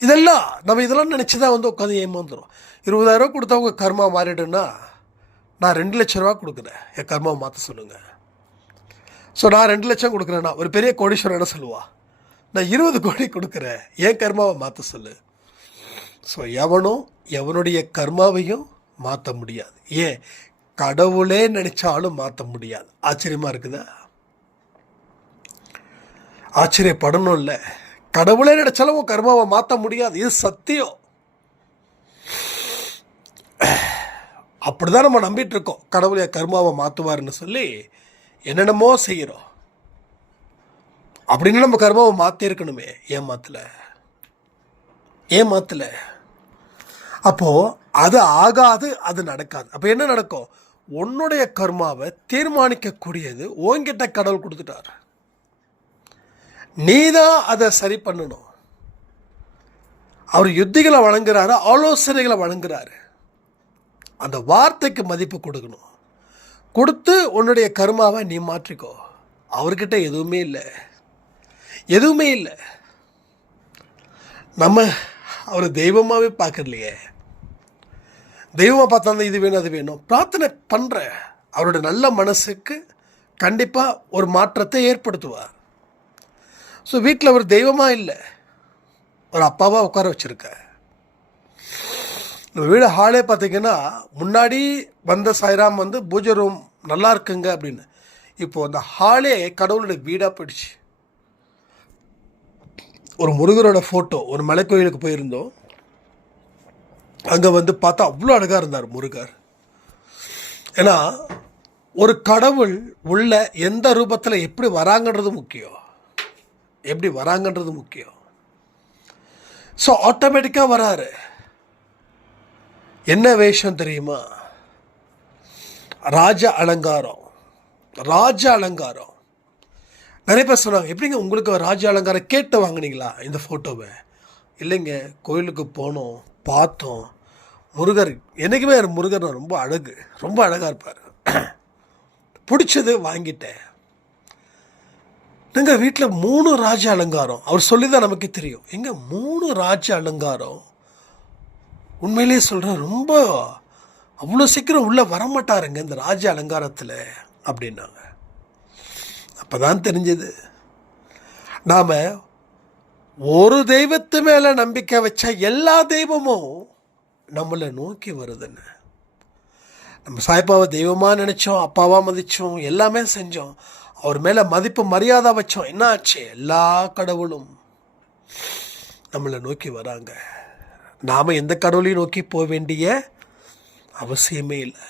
இதெல்லாம் நினச்சி தான் உட்காந்து ஏமாந்துடும். 20,000 ரூபா கொடுத்தவங்க கர்மா மாறிடுன்னா நான் 2 லட்ச ரூபா கொடுக்குறேன், என் கர்மாவை மாற்ற சொல்லுங்கள். ஸோ நான் 2 லட்சம் கொடுக்குறேன்னா ஒரு பெரிய கோடீஸ்வரன் என்ன சொல்லுவா, நான் 20 கோடி கொடுக்குறேன், என் கர்மாவை மாற்ற சொல்லு. ஸோ எவனுடைய கர்மாவையும் மாற்ற முடியாது. ஏன்? கடவுளே நினைச்சாலும் மாற்ற முடியாது. ஆச்சரியமா இருக்குதா? ஆச்சரியப்படணும் இல்லை? கடவுளே நினைச்சாலும் உன் கர்மாவை மாற்ற முடியாது. இது சத்தியம். அப்படிதான் நம்ம நம்பிட்டு இருக்கோம். கடவுளைய கர்மாவை மாற்றுவார்னு சொல்லி என்னென்னமோ செய்கிறோம். அப்படின்னு நம்ம கர்மாவை மாற்றிருக்கணுமே, ஏன் மாற்றல? அப்போது அது ஆகாது, அது நடக்காது. அப்போ என்ன நடக்கும்? உன்னுடைய கர்மாவை தீர்மானிக்கக்கூடியது உன்கிட்ட கடவுள் கொடுத்துட்டார். நீ தான் அதை சரி பண்ணணும். அவர் யுத்திகளை வழங்குறாரு, ஆலோசனைகளை வழங்குறாரு. அந்த வார்த்தைக்கு மதிப்பு கொடுக்கணும். கொடுத்து உன்னுடைய கர்மாவை நீ மாற்றிக்கோ. அவர்கிட்ட எதுவுமே இல்லை. நம்ம அவர் தெய்வமாகவே பார்க்கலையே. தெய்வமாக பார்த்தா இது வேணும் அது வேணும் பிரார்த்தனை பண்ணுற அவருடைய நல்ல மனசுக்கு கண்டிப்பாக ஒரு மாற்றத்தை ஏற்படுத்துவார். ஸோ வீட்டில் ஒரு தெய்வமாக இல்லை, ஒரு அப்பாவாக உட்கார வச்சுருக்க. நம்ம வீடு ஹாலே பார்த்திங்கன்னா முன்னாடி வந்த சாய்ராம் பூஜை ரூம் நல்லா இருக்குங்க அப்படின்னு. இப்போது அந்த ஹாலே கடவுளுடைய வீடாக போயிடுச்சு. ஒரு முருகரோட ஃபோட்டோ, ஒரு மலைக்கோயிலுக்கு போயிருந்தோம். அங்கே பார்த்தா அவ்வளோ அழகாக இருந்தார் முருகர். ஏன்னா ஒரு கடவுள் உள்ள எந்த ரூபத்தில் எப்படி வராங்கன்றது முக்கியம். ஸோ ஆட்டோமேட்டிக்காக வராரு. என்ன வேஷம் தெரியுமா? ராஜ அலங்காரம். நிறைய பேர் சொன்னாங்க, எப்படிங்க உங்களுக்கு ராஜ அலங்காரம் கேட்டு வாங்கினீங்களா இந்த ஃபோட்டோவை? இல்லைங்க, கோயிலுக்கு போனோம், பார்த்தோம். முருகர் என்றைக்குமே முருகர் ரொம்ப அழகாக இருப்பார். பிடிச்சது வாங்கிட்டேன். எங்கள் வீட்டில் 3 ராஜ அலங்காரம். அவர் சொல்லி தான் நமக்கு தெரியும். எங்க 3 ராஜ அலங்காரம்? உண்மையிலே சொல்கிறேன், ரொம்ப அவ்வளோ சீக்கிரம் உள்ளே வரமாட்டாருங்க இந்த ராஜ அலங்காரத்தில் அப்படின்னாங்க. அப்போ தான் தெரிஞ்சது, நாம் ஒரு தெய்வத்து மேலே நம்பிக்கை வச்சா எல்லா தெய்வமும் நம்மளை நோக்கி வருதுன்னு. நம்ம சாய்பாவை தெய்வமாக நினச்சோம், அப்பாவாக மதித்தோம், எல்லாமே செஞ்சோம். அவர் மேலே மதிப்பு மரியாதை வச்சோம். என்ன ஆச்சு? எல்லா கடவுளும் நம்மளை நோக்கி வராங்க. நாம் எந்த கடவுளையும் நோக்கி போக வேண்டிய அவசியமே இல்லை.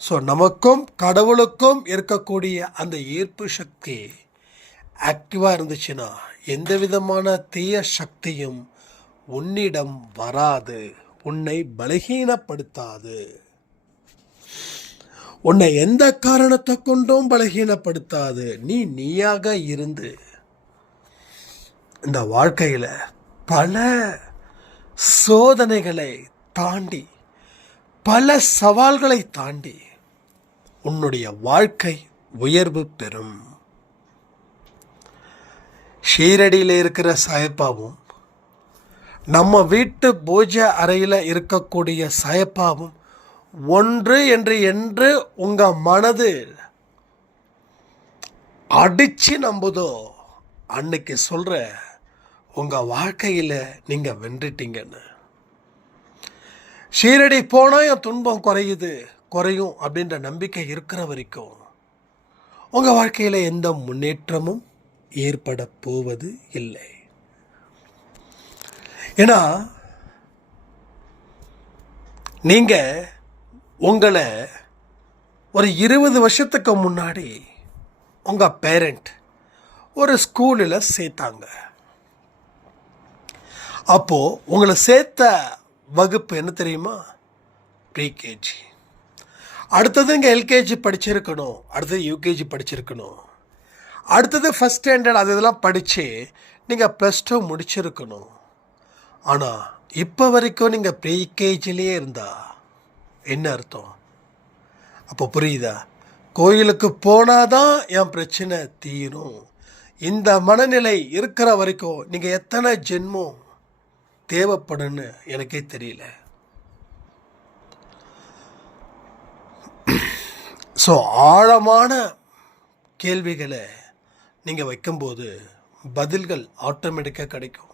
ஸோ நமக்கும் கடவுளுக்கும் இருக்கக்கூடிய அந்த ஈர்ப்பு சக்தி ஆக்டிவாக இருந்துச்சுன்னா எந்த விதமான தீய சக்தியும் உன்னிடம் வராது, உன்னை பலகீனப்படுத்தாது. உன்னை எந்த காரணத்தை கொண்டும் பலகீனப்படுத்தாது. நீயாக இருந்து இந்த வாழ்க்கையில் பல சோதனைகளை தாண்டி, பல சவால்களை தாண்டி உன்னுடைய வாழ்க்கை உயர்வு பெறும். ஷீரடியில் இருக்கிற சாயப்பாவும் நம்ம வீட்டு பூஜை அறையில் இருக்கக்கூடிய சாயப்பாவும் ஒன்று என்று உங்கள் மனது அடித்து நம்புதோ அன்னைக்கு சொல்கிற உங்கள் வாழ்க்கையில் நீங்கள் வென்றுட்டீங்கன்னு. ஷீரடி போனால் என் துன்பம் குறையும் அப்படின்ற நம்பிக்கை இருக்கிற வரைக்கும் உங்கள் வாழ்க்கையில் எந்த முன்னேற்றமும் ஏற்பட போவது இல்லை. ஏன்னா நீங்கள் உங்களை ஒரு 20 வருஷத்துக்கு முன்னாடி உங்கள் பேரண்ட் ஒரு ஸ்கூலில் சேர்த்தாங்க. அப்போது உங்களை சேர்த்த வகுப்பு என்ன தெரியுமா? ப்ரீகேஜி. அடுத்தது இங்கே எல்கேஜி படிச்சிருக்கணும், அடுத்தது யூகேஜி படிச்சிருக்கணும், அடுத்தது ஃபஸ்ட் ஸ்டாண்டர்ட் அது இதெல்லாம் படித்து நீங்கள் +2 முடிச்சிருக்கணும். ஆனால் இப்போ வரைக்கும் நீங்கள் ப்ரீகேஜிலேயே இருந்தா என்ன அர்த்தம்? அப்போ புரியுதா? கோயிலுக்கு போனாதான் என் பிரச்சனை தீரும். இந்த மனநிலை இருக்கிற வரைக்கும் நீங்கள் எத்தனை ஜென்மம் தேவைப்படுன்னு எனக்கே தெரியல. ஸோ ஆழமான கேள்விகளை நீங்கள் வைக்கும்போது பதில்கள் ஆட்டோமேட்டிக்காக கிடைக்கும்.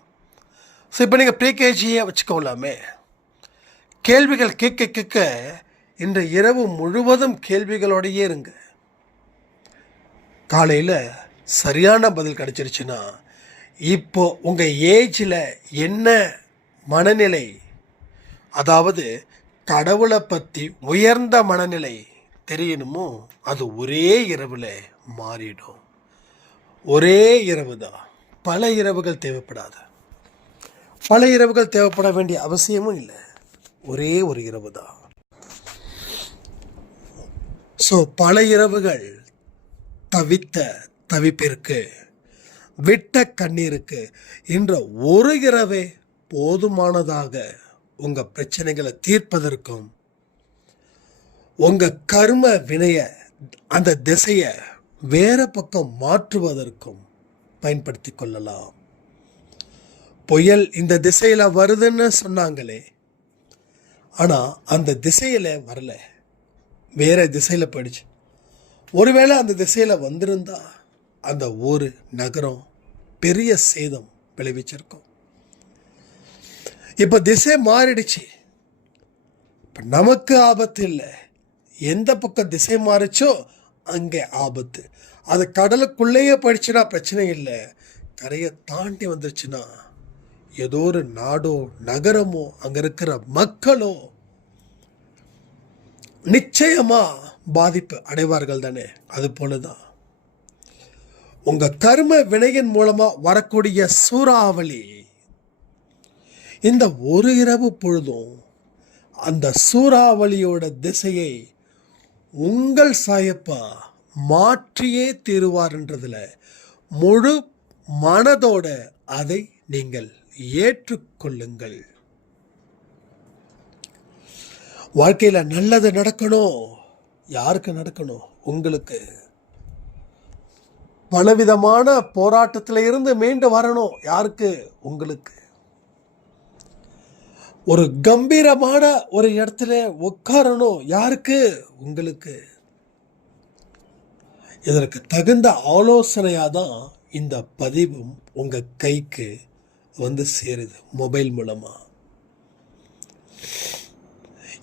ஸோ இப்போ நீங்கள் ப்ரீகேஜியை வச்சுக்கோலாமே. கேள்விகள் கேட்க இன்று இரவு முழுவதும் கேள்விகளோடையே இருங்க. காலையில் சரியான பதில் கிடச்சிருச்சுன்னா இப்போ உங்கள் ஏஜில் என்ன மனநிலை, அதாவது கடவுளை பற்றி உயர்ந்த மனநிலை தெரியணுமோ அது ஒரே இரவில் மாறிடும். ஒரே இரவு தான், பல இரவுகள் தேவைப்படாது. பல இரவுகள் தேவைப்பட வேண்டிய அவசியமும் இல்லை. ஒரே ஒரு இரவு தான். ஸோ பல இரவுகள் தவித்த தவிப்பிற்கு, விட்ட கண்ணீருக்கு என்ற ஒரு இரவே போதுமானதாக உங்கள் பிரச்சனைகளை தீர்ப்பதற்கும் உங்கள் கர்ம வினைய அந்த திசையை வேற பக்கம் மாற்றுவதற்கும் பயன்படுத்தி கொள்ளலாம். புயல் இந்த திசையில் வருதுன்னு சொன்னாங்களே, ஆனால் அந்த திசையில் வரல, வேற திசையில் போயிடுச்சு. ஒருவேளை அந்த திசையில் வந்திருந்தா அந்த ஊர் நகரம் பெரிய சேதம் விளைவிச்சிருக்கும். இப்போ திசை மாறிடுச்சு. இப்போ நமக்கு ஆபத்து இல்லை. எந்த பக்கம் திசை மாறிச்சோ அங்கே ஆபத்து. அது கடலுக்குள்ளேயே போயிடுச்சுன்னா பிரச்சனை இல்லை. கரையை தாண்டி வந்துருச்சுன்னா ஏதோ ஒரு நாடோ நகரமோ அங்கே இருக்கிற மக்களோ நிச்சயமா பாதிப்பு அடைவார்கள் தானே. அது போலதான் உங்க கர்ம வினையின் மூலமா வரக்கூடிய சூறாவளி இந்த ஒரு இரவு பொழுதும் அந்த சூறாவளியோட திசையை உங்கள் சாயப்பா மாற்றியே தீருவார்ன்றதுல முழு மனதோட அதை நீங்கள் ஏற்றுக்கொள்ளுங்கள். வாழ்க்கையில நல்லது நடக்கணும். யாருக்கு நடக்கணும்? உங்களுக்கு. பலவிதமான போராட்டத்தில் இருந்து மீண்டு வரணும். யாருக்கு? உங்களுக்கு. ஒரு கம்பீரமான ஒரு இடத்துல உட்காரணும். யாருக்கு? உங்களுக்கு. இதற்கு தகுந்த ஆலோசனையாக தான் இந்த பதிவும் உங்க கைக்கு வந்து சேருது மொபைல் மூலமா.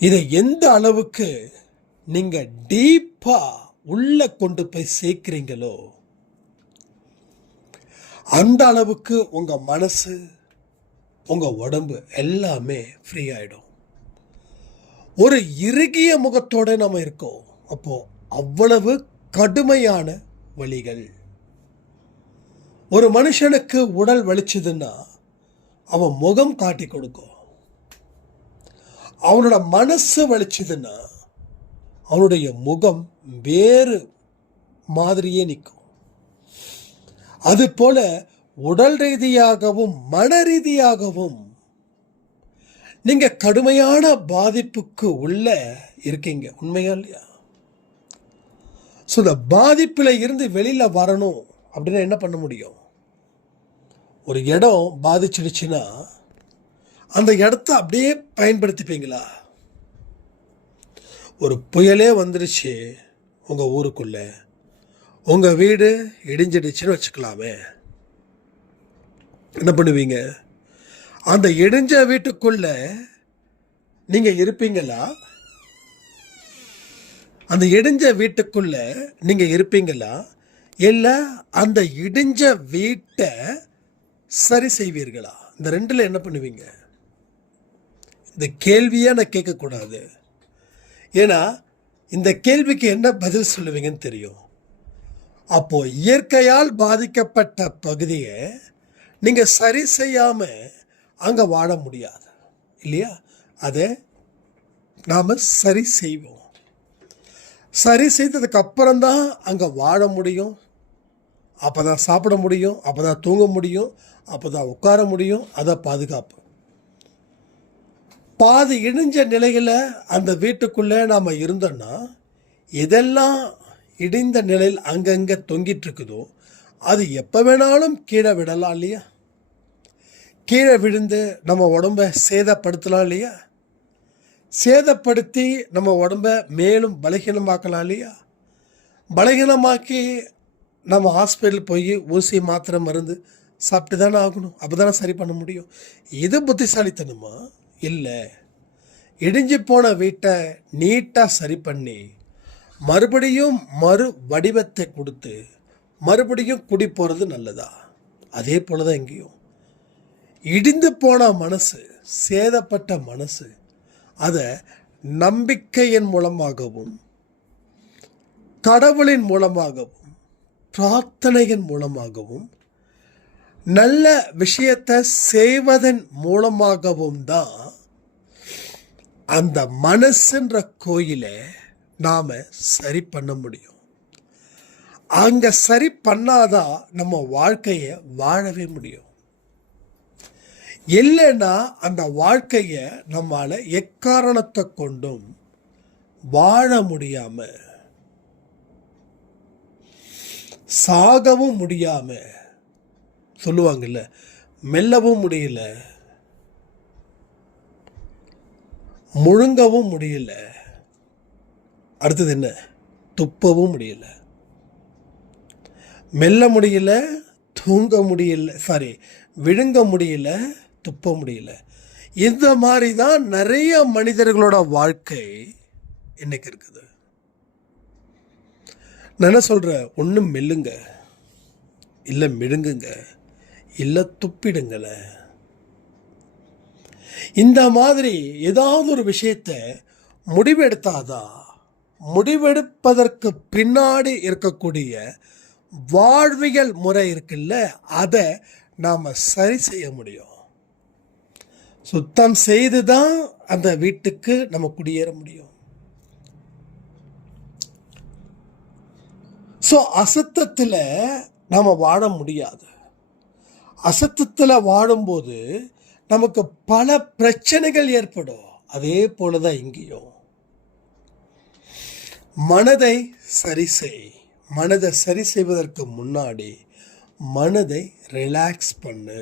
இதை எந்த அளவுக்கு நீங்க டீப்பா உள்ள கொண்டு போய் சேர்க்கிறீங்களோ அந்த அளவுக்கு உங்க மனசு, உங்க உடம்பு எல்லாமே ஃப்ரீ ஆயிடும். ஒரு இறுகிய முகத்தோட நம்ம இருக்கோம். அப்போ அவ்வளவு கடுமையான வலிகள். ஒரு மனுஷனுக்கு உடல் வலிச்சதுன்னா அவன் முகம் காட்டி கொடுக்கும். அவனோட மனசு வலிச்சதுன்னா அவனுடைய முகம் வேறு மாதிரியே நிற்கும். அது போல உடல் ரீதியாகவும் மன ரீதியாகவும் நீங்க கடுமையான பாதிப்புக்கு உள்ள இருக்கீங்க. உண்மையா இல்லையா? ஸோ இந்த பாதிப்புல இருந்து வெளியில வரணும் அப்படின்னா என்ன பண்ண முடியும்? ஒரு இடம் பாதிச்சிடுச்சுன்னா அந்த இடத்த அப்படியே பயன்படுத்திப்பீங்களா? ஒரு புயலே வந்துருச்சு உங்க ஊருக்குள்ள, உங்க வீடு இடிஞ்சிடுச்சுன்னு வச்சுக்கலாமே, என்ன பண்ணுவீங்க? அந்த இடிஞ்ச வீட்டுக்குள்ள நீங்க இருப்பீங்களா? அந்த இடிஞ்ச வீட்டுக்குள்ள நீங்க இருப்பீங்களா? இல்ல அந்த இடிஞ்ச வீட்டை சரி செய்வீர்களா? இந்த ரெண்டுல என்ன பண்ணுவீங்க? இந்த கேள்வியை நான் கேட்கக்கூடாது. ஏன்னா இந்த கேள்விக்கு என்ன பதில் சொல்லுவீங்கன்னு தெரியும். அப்போ இயற்கையால் பாதிக்கப்பட்ட பகுதியை நீங்க சரி செய்யாம அங்க வாழ முடியாது இல்லையா? அதை நாம சரி செய்வோம். சரி செய்ததுக்கு அப்புறம்தான் அங்க வாழ முடியும். அப்பதான் சாப்பிட முடியும், அப்பதான் தூங்க முடியும், அப்பதான் உட்கார முடியும். அதை பாதுகாப்பு. பாதி இடிஞ்ச நிலையில அந்த வீட்டுக்குள்ள நாம இருந்தோம்னா இதெல்லாம் இடிந்த நிலையில் அங்கங்க தொங்கிட்டு இருக்குதோ அது எப்போ வேணாலும் கீழே விடலாம் இல்லையா? கீழே விழுந்து நம்ம உடம்பை சேதப்படுத்தலாம் இல்லையா? சேதப்படுத்தி நம்ம உடம்பை மேலும் பலகீனமாக்கலாம் இல்லையா? பலகீனமாக்கி நம்ம ஹாஸ்பிட்டல் போய் ஊசி மாத்திரை மருந்து சாப்பிட்டு தானே ஆகணும். அப்போ தானே சரி பண்ண முடியும். இது புத்திசாலித்தனமா? இல்லை. இடிஞ்சு போன வீட்டை நீட்டாக சரி பண்ணி மறுபடியும் மறு வடிவத்தை கொடுத்து மறுபடியும் குடி போகிறது நல்லதா? அதே போல தான் இங்கேயும் இடிந்து போன மனசு, சேதப்பட்ட மனசு, அதை நம்பிக்கையின் மூலமாகவும் கடவுளின் மூலமாகவும் பிரார்த்தனையின் மூலமாகவும் நல்ல விஷயத்தை செய்வதன் மூலமாகவும் தான் அந்த மனசுன்ற கோயிலை நாம் சரி பண்ண முடியும். அங்கே சரி பண்ணாதான் நம்ம வாழ்க்கையை வாழவே முடியும். இல்லைன்னா அந்த வாழ்க்கையை நம்மால் எக்காரணத்தை கொண்டும் வாழ முடியாம, சாகவும் முடியாம, சொல்லுவாங்கல்ல, மெல்லவும் முடியல, முழுங்கவும் முடியல, அடுத்தது என்ன, துப்பவும் முடியல. மெல்ல முடியல, தூங்க முடியல, விழுங்க முடியல, துப்ப முடியல. இந்த மாதிரி தான் நிறைய மனிதர்களோட வாழ்க்கை இன்னைக்கு இருக்குது. நான் என்ன சொல்கிறேன், ஒன்று மெல்லுங்க, இல்லை மிழுங்குங்க, இல்லை துப்பிடுங்களேன். இந்த மாதிரி ஏதாவது ஒரு விஷயத்தை முடிவெடுத்தாதான் முடிவெடுப்பதற்கு பின்னாடி இருக்கக்கூடிய வாழ்வியல் முறை இருக்குல்ல, அதை நாம் சரி செய்ய முடியும். சுத்தம் செய்து தான் அந்த வீட்டுக்கு நம்ம குடியேற முடியும். ஸோ அசுத்தத்தில் நாம் வாழ முடியாது. அசுத்தத்தில் வாழும்போது நமக்கு பல பிரச்சனைகள் ஏற்படும். அதே போல தான் இங்கேயும் மனதை சரி செய். மனதை சரி செய்வதற்கு முன்னாடி மனதை ரிலாக்ஸ் பண்ணு.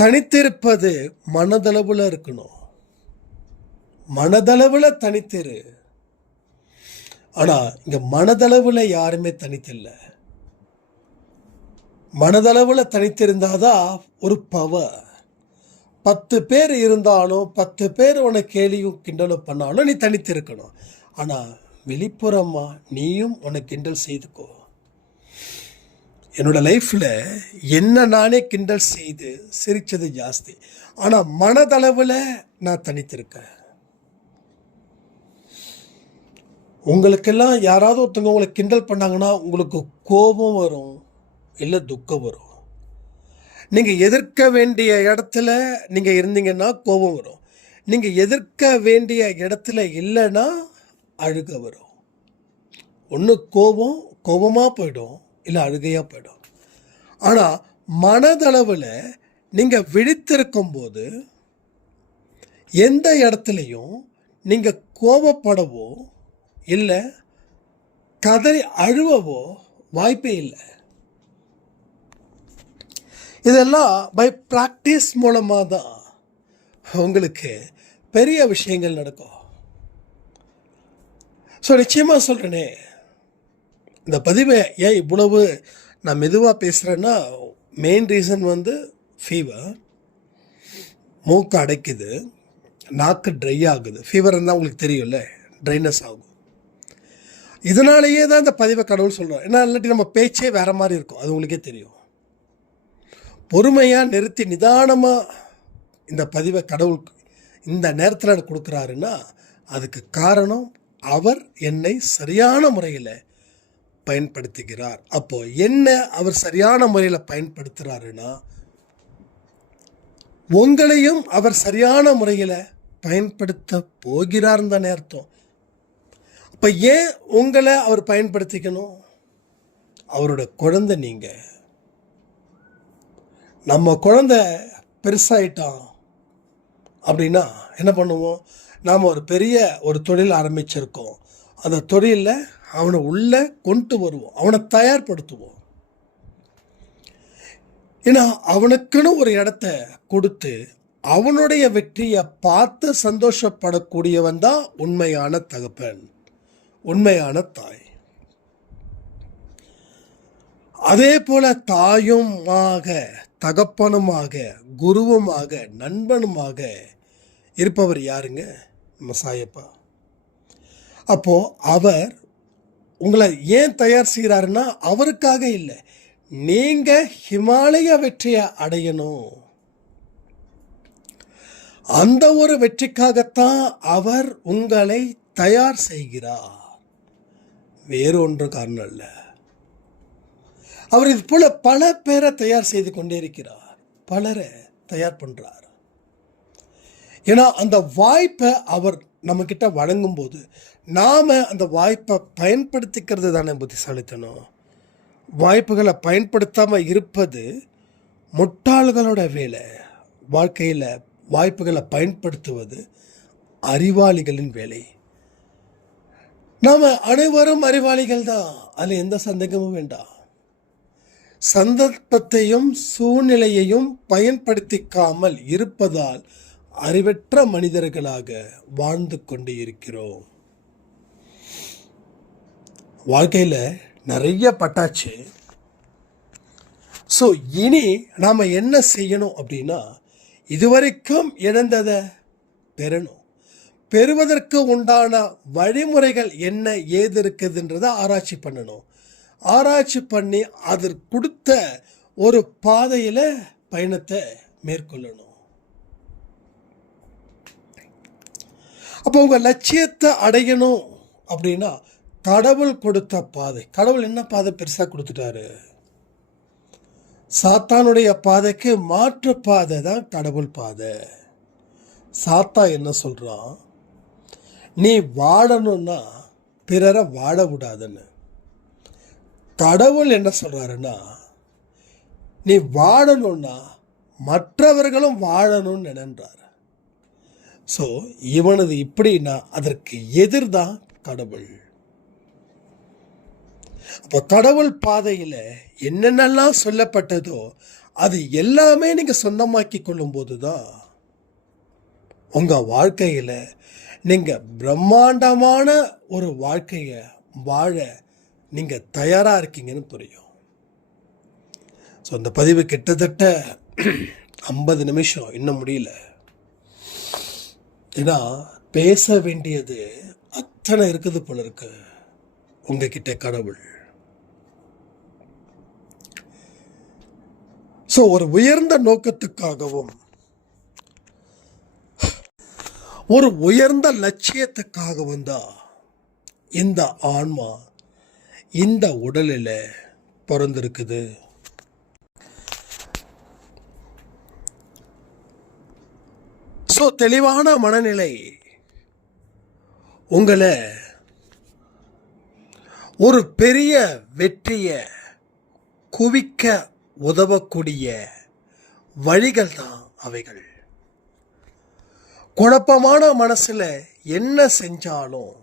தனித்திருப்பது மனதளவில் இருக்கணும். மனதளவில் தனித்திரு. ஆனால் இங்கே மனதளவில் யாருமே தனித்தில்லை. மனதளவில் தனித்திருந்தாதான் ஒரு பவர். 10 பேர் இருந்தாலும் 10 பேர் உன்னை கேலியும் கிண்டலும் பண்ணாலும் நீ தனித்திருக்கணும். ஆனால் வெளிப்புறமா நீயும் உன்னை கிண்டல் செய்துக்கோ. என்னோட லைஃப்பில் என்ன நானே கிண்டல் செய்து சிரித்தது ஜாஸ்தி. ஆனால் மனதளவில் நான் தனித்திருக்கேன். உங்களுக்கெல்லாம் யாராவது ஒருத்தவங்க உங்களை கிண்டல் பண்ணாங்கன்னா உங்களுக்கு கோபம் வரும், இல்லை துக்கம் வரும். நீங்கள் எதிர்க்க வேண்டிய இடத்துல நீங்கள் இருந்தீங்கன்னா கோபம் வரும். நீங்கள் எதிர்க்க வேண்டிய இடத்துல இல்லைன்னா அழுக வரும். ஒன்று கோபமாக போயிடும், இல்லை அழுகையாக போயிடும். ஆனால் மனதளவில் நீங்கள் விழித்திருக்கும் போது எந்த இடத்துலையும் நீங்கள் கோபப்படவோ இல்லை கதறி அழுவவோ வாய்ப்பே இல்லை. இதெல்லாம் பை ப்ராக்டிஸ் மூலமாக தான் உங்களுக்கு பெரிய விஷயங்கள் நடக்கும். ஸோ நிச்சயமாக சொல்கிறேனே, இந்த பதிவை ஏன் இவ்வளவு நான் மெதுவாக பேசுகிறேன்னா, மெயின் ரீசன் ஃபீவர். மூக்கு அடைக்குது, நாக்கு ட்ரை ஆகுது. ஃபீவர் இருந்தால் உங்களுக்கு தெரியும்ல, ட்ரைனஸ் ஆகும். இதனாலேயே தான் இந்த பதிவை கடவுள் சொல்கிறோம். ஏன்னா இல்லாட்டி நம்ம பேச்சே வேறு மாதிரி இருக்கும், அது உங்களுக்கே தெரியும். பொறுமையாக நிறுத்தி நிதானமாக இந்த பதிவை கடவுள் இந்த நேரத்தில் கொடுக்குறாருன்னா அதுக்கு காரணம் அவர் என்னை சரியான முறையில் பயன்படுத்துகிறார். அப்போ என்ன அவர் சரியான முறையில் பயன்படுத்துகிறாருன்னா உங்களையும் அவர் சரியான முறையில் பயன்படுத்த போகிறார்னு தானே அர்த்தம். அப்போ ஏன் உங்களை அவர் பயன்படுத்திக்கணும்? அவரோட குழந்தை நீங்கள். நம்ம குழந்தை பெருசாயிட்டான் அப்படின்னா என்ன பண்ணுவோம்? நாம் ஒரு பெரிய ஒரு தொழில் ஆரம்பிச்சிருக்கோம். அந்த தொழிலில் அவனை உள்ளே கொண்டு வருவோம், அவனை தயார்படுத்துவோம். ஏன்னா அவனுக்குன்னு ஒரு இடத்த கொடுத்து அவனுடைய வெற்றியை பார்த்து சந்தோஷப்படக்கூடியவன் தான் உண்மையான தகப்பன், உண்மையான தாய். அதே போல தகப்பனுமாக, குருவுமாக, நண்பனுமாக இருப்பவர் யாருங்க? நம்ம சாயப்பா. அப்போது அவர் உங்களை ஏன் தயார் செய்கிறாருன்னா அவருக்காக இல்லை, நீங்கள் ஹிமாலய வெற்றியை அடையணும். அந்த ஒரு வெற்றிக்காகத்தான் அவர் உங்களை தயார் செய்கிறார், வேறு ஒன்று காரணம் அல்ல. அவர் இது போல பல பேரை தயார் செய்து கொண்டே இருக்கிறார், பலரை தயார் பண்ணுறார். ஏன்னா அந்த வாய்ப்பை அவர் நம்மக்கிட்ட வழங்கும்போது நாம் அந்த வாய்ப்பை பயன்படுத்திக்கிறது தானே புத்திசாலித்தனம். வாய்ப்புகளை பயன்படுத்தாமல் இருப்பது முட்டாள்களோட வேலை. வாழ்க்கையில் வாய்ப்புகளை பயன்படுத்துவது அறிவாளிகளின் வேலை. நாம் அனைவரும் அறிவாளிகள் தான், அதில் எந்த சந்தேகமும் வேண்டாம். சந்தர்ப்பத்தையும் சூழ்நிலையையும் பயன்படுத்திக்காமல் இருப்பதால் அறிவற்ற மனிதர்களாக வாழ்ந்து கொண்டு இருக்கிறோம். வாழ்க்கையில் நிறைய பட்டாச்சு. ஸோ இனி நாம் என்ன செய்யணும் அப்படின்னா, இதுவரைக்கும் இழந்ததை பெறணும். பெறுவதற்கு உண்டான வழிமுறைகள் என்ன ஏது இருக்குதுன்றதை ஆராய்ச்சி பண்ணணும். ஆராய்ச்சி பண்ணி அதற்கு கொடுத்த ஒரு பாதையில் பயணத்தை மேற்கொள்ளணும். அப்போ உங்கள் லட்சியத்தை அடையணும் அப்படின்னா கடவுள் கொடுத்த பாதை. கடவுள் என்ன பாதை பெருசாக கொடுத்துட்டாரு? சாத்தானுடைய பாதைக்கு மாற்று பாதை தான் கடவுள் பாதை. சாத்தா என்ன சொல்கிறான்? நீ வாழணும்னா பிறரை வாழ விடாதுன்னு. கடவுள் என்ன சொல்கிறாருன்னா, நீ வாழணும்னா மற்றவர்களும் வாழணும்னு நினைன்றார். ஸோ இவனது இப்படின்னா அதற்கு எதிர் தான் கடவுள். அப்போ கடவுள் பாதையில் என்னென்னலாம் சொல்லப்பட்டதோ அது எல்லாமே நீங்கள் சொந்தமாக்கி கொள்ளும்போது தான் உங்கள் வாழ்க்கையில் நீங்கள் பிரம்மாண்டமான ஒரு வாழ்க்கையை வாழ நீங்கள் தயாராக இருக்கீங்கன்னு புரியும். ஸோ அந்த பதிவு கிட்டத்தட்ட 50 நிமிஷம் இன்னும் முடியல. ஏன்னா பேச வேண்டியது அத்தனை இருக்குது போல இருக்கு உங்ககிட்ட கடவுள். ஸோ ஒரு உயர்ந்த நோக்கத்துக்காகவும் ஒரு உயர்ந்த லட்சியத்துக்காகவும் தான் இந்த ஆன்மா இந்த உடலில் பிறந்திருக்குது. ஸோ தெளிவான மனநிலை உங்களை ஒரு பெரிய வெற்றியை குவிக்க உதவக்கூடிய வழிகள் தான் அவைகள். குழப்பமான மனசில் என்ன செஞ்சாலும்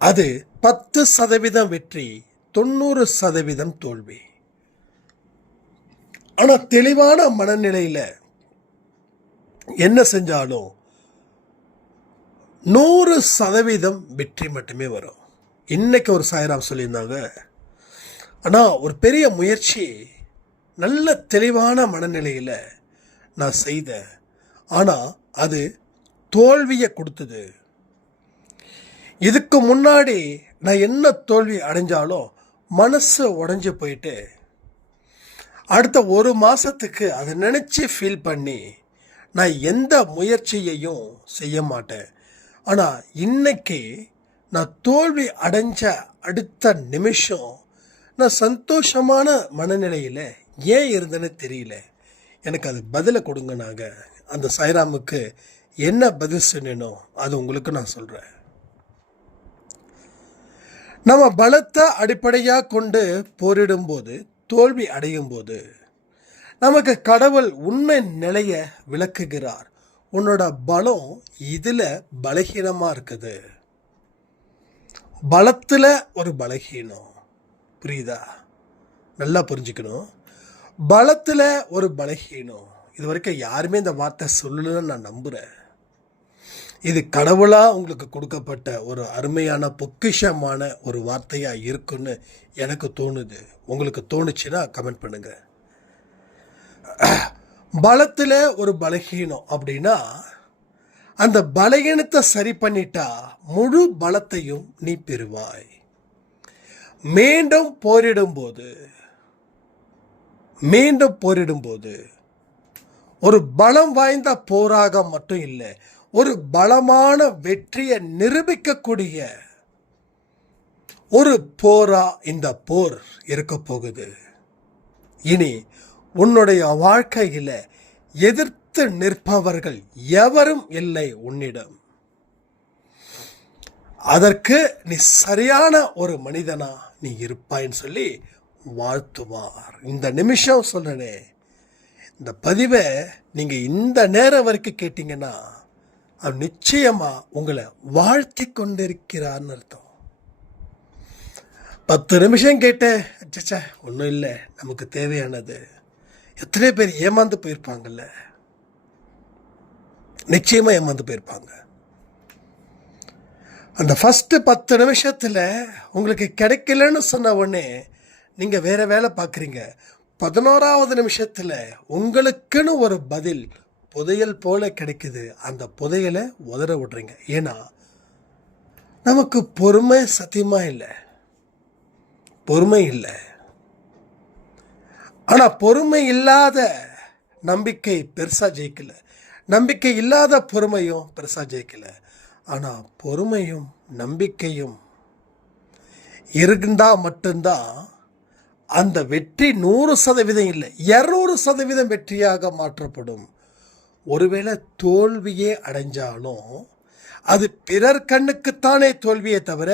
அது 10% வெற்றி, 90% தோல்வி. ஆனால் தெளிவான மனநிலையில் என்ன செஞ்சாலும் 100% வெற்றி மட்டுமே வரும். இன்னைக்கு ஒரு சாய்ராம் சொல்லியிருந்தாங்க, ஆனால் ஒரு பெரிய முயற்சி நல்ல தெளிவான மனநிலையில் நான் செய்தேன், ஆனால் அது தோல்வியை கொடுத்தது. இதுக்கு முன்னாடி நான் என்ன தோல்வி அடைஞ்சாலும் மனசு உடஞ்சி போயிட்டு அடுத்த 1 மாதத்துக்கு அதை நினச்சி ஃபீல் பண்ணி நான் எந்த முயற்சியையும் செய்ய மாட்டேன். ஆனால் இன்னைக்கு நான் தோல்வி அடைஞ்ச அடுத்த நிமிஷம் நான் சந்தோஷமான மனநிலையில் ஏன் இருந்தேன்னு தெரியல. எனக்கு அது பதிலை கொடுங்க. நாங்கள் அந்த சாய்ராமுக்கு என்ன பதில் சொன்னேனோ அது உங்களுக்கு நான் சொல்கிறேன். நம்ம பலத்தை அடிப்படையாக கொண்டு போரிடும்போது தோல்வி அடையும் போது நமக்கு கடவுள் உண்மை நிலையை விளக்குகிறார். உன்னோட பலம் இதில் பலகீனமாக இருக்குது. பலத்தில் ஒரு பலகீனம், புரியுதா? நல்லா புரிஞ்சுக்கணும். பலத்தில் ஒரு பலகீனம். இது வரைக்கும் யாருமே இந்த வார்த்தை சொல்லலன்னு நான் நம்புகிறேன். இது கடவுளாக உங்களுக்கு கொடுக்கப்பட்ட ஒரு அருமையான பொக்கிஷமான ஒரு வார்த்தையாக இருக்குன்னு எனக்கு தோணுது. உங்களுக்கு தோணுச்சுன்னா கமெண்ட் பண்ணுங்கள். பலத்தில் ஒரு பலகீனம் அப்படின்னா அந்த பலகீனத்தை சரி பண்ணிட்டா முழு பலத்தையும் நீ பெறுவாய். மீண்டும் போரிடும்போது ஒரு பலம் வாய்ந்த போராக மட்டும் இல்லை, ஒரு பலமான வெற்றியை நிரூபிக்கக்கூடிய ஒரு போரா இந்த போர் இருக்க போகுது. இனி உன்னுடைய வாழ்க்கையில் எதிர்த்து நிற்பவர்கள் எவரும் இல்லை உன்னிடம். அதற்கு நீ சரியான ஒரு மனிதனா நீ இருப்பாயின்னு சொல்லி வாழ்த்துவார். இந்த நிமிஷம் சொல்றனே, இந்த பதிவை நீங்க இந்த நேரம் வரைக்கும் கேட்டீங்கன்னா அவர் நிச்சயமா உங்களை வாழ்த்தி கொண்டிருக்கிறார்னு அர்த்தம். 10 நிமிஷம் கேட்டேன், அச்சச்சா ஒன்றும் இல்லை நமக்கு தேவையானது. எத்தனை பேர் ஏமாந்து போயிருப்பாங்கல்ல, நிச்சயமா ஏமாந்து போயிருப்பாங்க. அந்த ஃபஸ்ட்டு 10 நிமிஷத்தில் உங்களுக்கு கிடைக்கலன்னு சொன்ன உடனே நீங்கள் வேற வேலை பார்க்குறீங்க. 11வது நிமிஷத்தில் உங்களுக்குன்னு ஒரு பதில் புதையல் போல கிடைக்குது. அந்த புதையலை உதற விடுறீங்க. ஏன்னா நமக்கு பொறுமை சத்தியமாக இல்லை, பொறுமை இல்லை. ஆனால் பொறுமை இல்லாத நம்பிக்கை பெருசாக ஜெயிக்கல, நம்பிக்கை இல்லாத பொறுமையும் பெருசாக ஜெயிக்கல. ஆனால் பொறுமையும் நம்பிக்கையும் இருந்தால் மட்டும்தான் அந்த வெற்றி 100% இல்லை, 200% வெற்றியாக மாற்றப்படும். ஒருவேளை தோல்வியே அடைஞ்சாலும் அது பிறர் கண்ணுக்குத்தானே தோல்வியே தவிர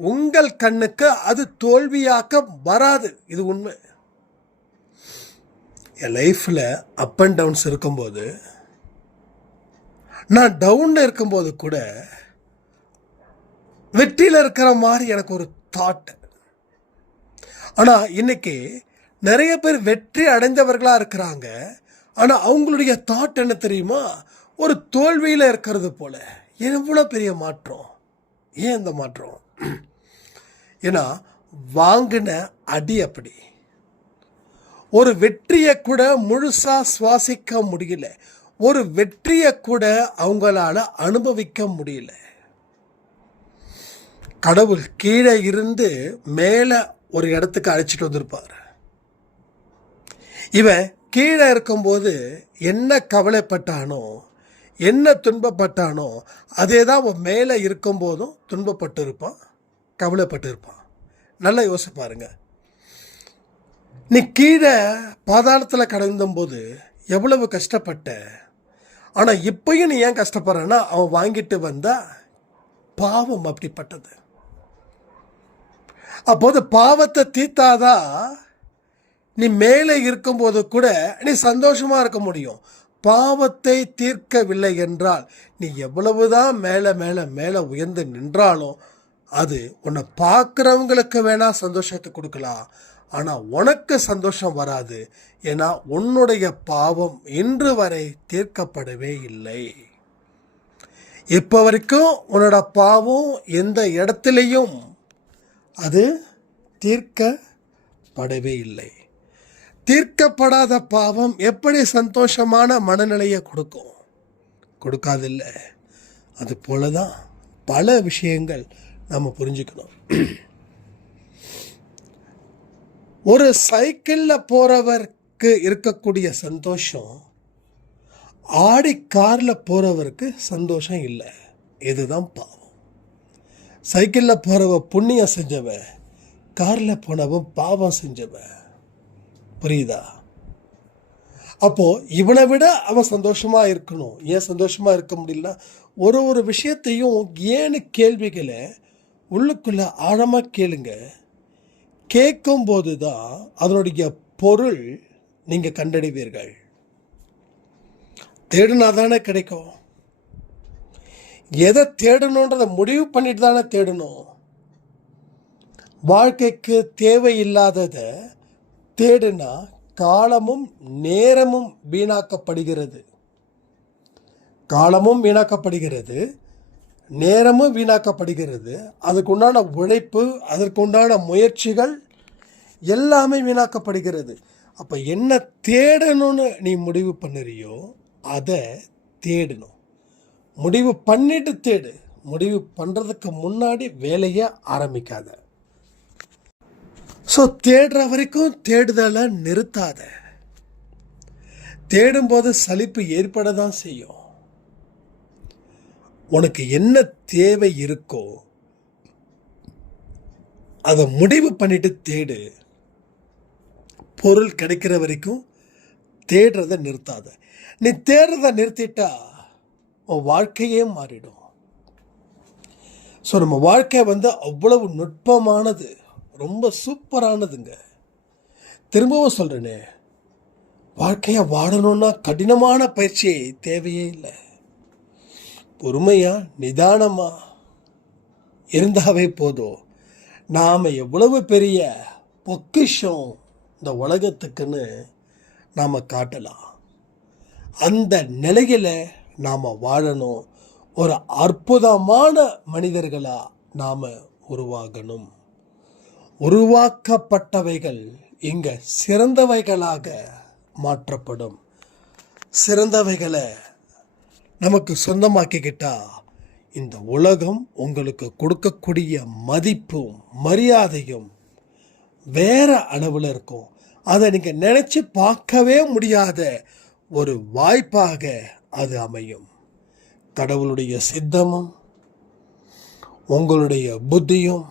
உங்கள் கண்ணுக்கு அது தோல்வியாக்க வராது. இது உண்மை. என் லைஃப்பில் அப் அண்ட் டவுன்ஸ் இருக்கும்போது, நான் டவுனில் இருக்கும்போது கூட வெற்றியில் இருக்கிற மாதிரி எனக்கு ஒரு தாட். ஆனால் இன்னைக்கு நிறைய பேர் வெற்றி அடைந்தவர்களாக இருக்கிறாங்க. ஆனால் அவங்களுடைய தாட் என்ன தெரியுமா? ஒரு தோல்வியில் இருக்கிறது போல. எவ்வளோ பெரிய மாற்றம்! ஏன் இந்த மாற்றம்? ஏன்னா வாங்கின அடி அப்படி. ஒரு வெற்றியை கூட முழுசா சுவாசிக்க முடியல, ஒரு வெற்றியை கூட அவங்களால அனுபவிக்க முடியல. கடவுள் கீழே இருந்து மேலே ஒரு இடத்துக்கு அழைச்சிட்டு வந்திருப்பார். இவன் கீழே இருக்கும்போது என்ன கவலைப்பட்டானோ, என்ன துன்பப்பட்டானோ, அதே தான் அவன் மேலே இருக்கும்போதும் துன்பப்பட்டு இருப்பான், கவலைப்பட்டு இருப்பான். நல்லா யோசிச்சு பாருங்க. நீ கீழே பாதாளத்தில் கடந்தம்போது எவ்வளவு கஷ்டப்பட்ட. ஆனால் இப்பயும் நீ ஏன் கஷ்டப்படுறன்னா அவன் வாங்கிட்டு வந்தா பாவம் அப்படிப்பட்டது. அப்போது பாவத்தை தீர்த்தாதான் நீ மேலே இருக்கும்போது கூட நீ சந்தோஷமா இருக்க முடியும். பாவத்தை தீர்க்கவில்லை என்றால் நீ எவ்வளவுதான் மேலே மேலே மேலே உயர்ந்து நின்றாலும் அது உன்னை பார்க்குறவங்களுக்கு வேணா சந்தோஷத்தை கொடுக்கலாம், ஆனால் உனக்கு சந்தோஷம் வராது. ஏன்னா உன்னுடைய பாவம் இன்று வரை தீர்க்கப்படவே இல்லை. இப்போ வரைக்கும் உன்னோட பாவம் எந்த இடத்துலையும் அது தீர்க்கப்படவே இல்லை. தீர்க்கப்படாத பாவம் எப்படி சந்தோஷமான மனநிலையை கொடுக்கும்? கொடுக்காதில்ல. அது போல தான் பல விஷயங்கள் நம்ம புரிஞ்சுக்கணும். ஒரு சைக்கிளில் போகிறவருக்கு இருக்கக்கூடிய சந்தோஷம் ஆடி காரில் போகிறவருக்கு சந்தோஷம் இல்லை. இதுதான் பாவம். சைக்கிளில் போகிறவ புண்ணியம் செஞ்சவன், காரில் போனவன் பாவம் செஞ்சவன். புரியுதா? அப்போது இவனை விட அவன் சந்தோஷமாக இருக்கணும். ஏன் சந்தோஷமாக இருக்க முடியல? ஒரு விஷயத்தையும் ஏன்னு கேள்விகளை உள்ளுக்குள்ளே ஆழமாக கேளுங்க. கேட்கும்போது தான் அதனுடைய பொருள் நீங்கள் கண்டறிவீர்கள். தேடினா தானே கிடைக்கும். எதை தேடணுன்றதை முடிவு பண்ணிட்டு தானே தேடணும். வாழ்க்கைக்கு தேவையில்லாததை தேடினா காலமும் நேரமும் வீணாக்கப்படுகிறது. காலமும் வீணாக்கப்படுகிறது, நேரமும் வீணாக்கப்படுகிறது. அதுக்குண்டான உழைப்பு, அதற்குண்டான முயற்சிகள் எல்லாமே வீணாக்கப்படுகிறது. அப்போ என்ன தேடணும்னு நீ முடிவு பண்ணுறியோ அதை தேடணும். முடிவு பண்ணிட்டு தேடு. முடிவு பண்ணுறதுக்கு முன்னாடி வேலையை ஆரம்பிக்காத. ஸோ தேடுற வரைக்கும் தேடுதலை நிறுத்தாத. தேடும்போது சலிப்பு ஏற்பட தான் செய்யும். உனக்கு என்ன தேவை இருக்கோ அதை முடிவு பண்ணிட்டு தேடு. பொருள் கிடைக்கிற வரைக்கும் தேடுறதை நிறுத்தாத. நீ தேடுறதை நிறுத்திட்டா உன் வாழ்க்கையே மாறிடும். ஸோ நம்ம வாழ்க்கை அவ்வளவு நுட்பமானது, ரொம்ப சூப்பரானதுங்க. திரும்பவும் சொல்கிறேனே, வாழ்க்கையை வாழணும்னா கடினமான பயிற்சி தேவையே இல்லை. பொறுமையாக நிதானமாக இருந்தாவே போதும். நாம் எவ்வளவு பெரிய பொக்கிஷம் இந்த உலகத்துக்குன்னு நாம் காட்டலாம். அந்த நிலையில் நாம் வாழணும். ஒரு அற்புதமான மனிதர்களாக நாம் உருவாகணும். உருவாக்கப்பட்டவைகள் இங்கே சிறந்தவைகளாக மாற்றப்படும். சிறந்தவைகளை நமக்கு சொந்தமாக்கிக்கிட்டா இந்த உலகம் உங்களுக்கு கொடுக்கக்கூடிய மதிப்பும் மரியாதையும் வேற அளவில் இருக்கும். அதை நீங்கள் நினச்சி பார்க்கவே முடியாத ஒரு வாய்ப்பாக அது அமையும். கடவுளுடைய சித்தமும் உங்களுடைய புத்தியும்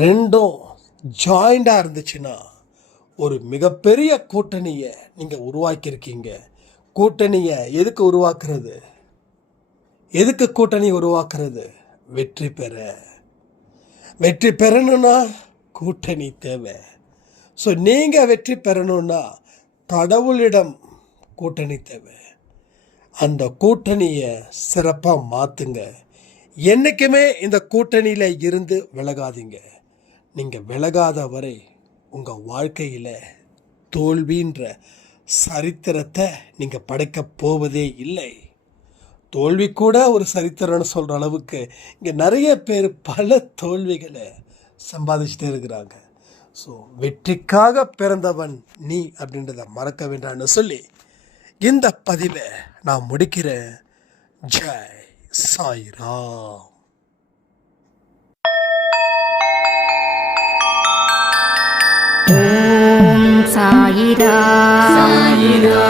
ரெண்டும் ஜாயிண்டாக இருந்துச்சுன்னா ஒரு மிகப்பெரிய கூட்டணியை நீங்கள் உருவாக்கியிருக்கீங்க. கூட்டணியை எதுக்கு உருவாக்குறது? எதுக்கு கூட்டணி உருவாக்குறது? வெற்றி பெற. வெற்றி பெறணும்னா கூட்டணி தேவை. ஸோ நீங்கள் வெற்றி பெறணும்னா கடவுளிடம் கூட்டணி தேவை. அந்த கூட்டணியை சிறப்பாக மாற்றுங்க. என்றைக்குமே இந்த கூட்டணியில் இருந்து விலகாதீங்க. நீங்கள் விலகாத வரை உங்கள் வாழ்க்கையில் தோல்வின்ற சரித்திரத்தை நீங்கள் படைக்கப் போவதே இல்லை. தோல்வி கூட ஒரு சரித்திரம்னு சொல்கிற அளவுக்கு இங்கே நிறைய பேர் பல தோல்விகளை சம்பாதிச்சுட்டே இருக்கிறாங்க. ஸோ வெற்றிக்காக பிறந்தவன் நீ அப்படின்றத மறக்க வேண்டாம்னு சொல்லி இந்த பதிவை நான் முடிக்கிறேன். ஜெய் சாய்ராம். ஓம் சாயிரா. சாயிரா.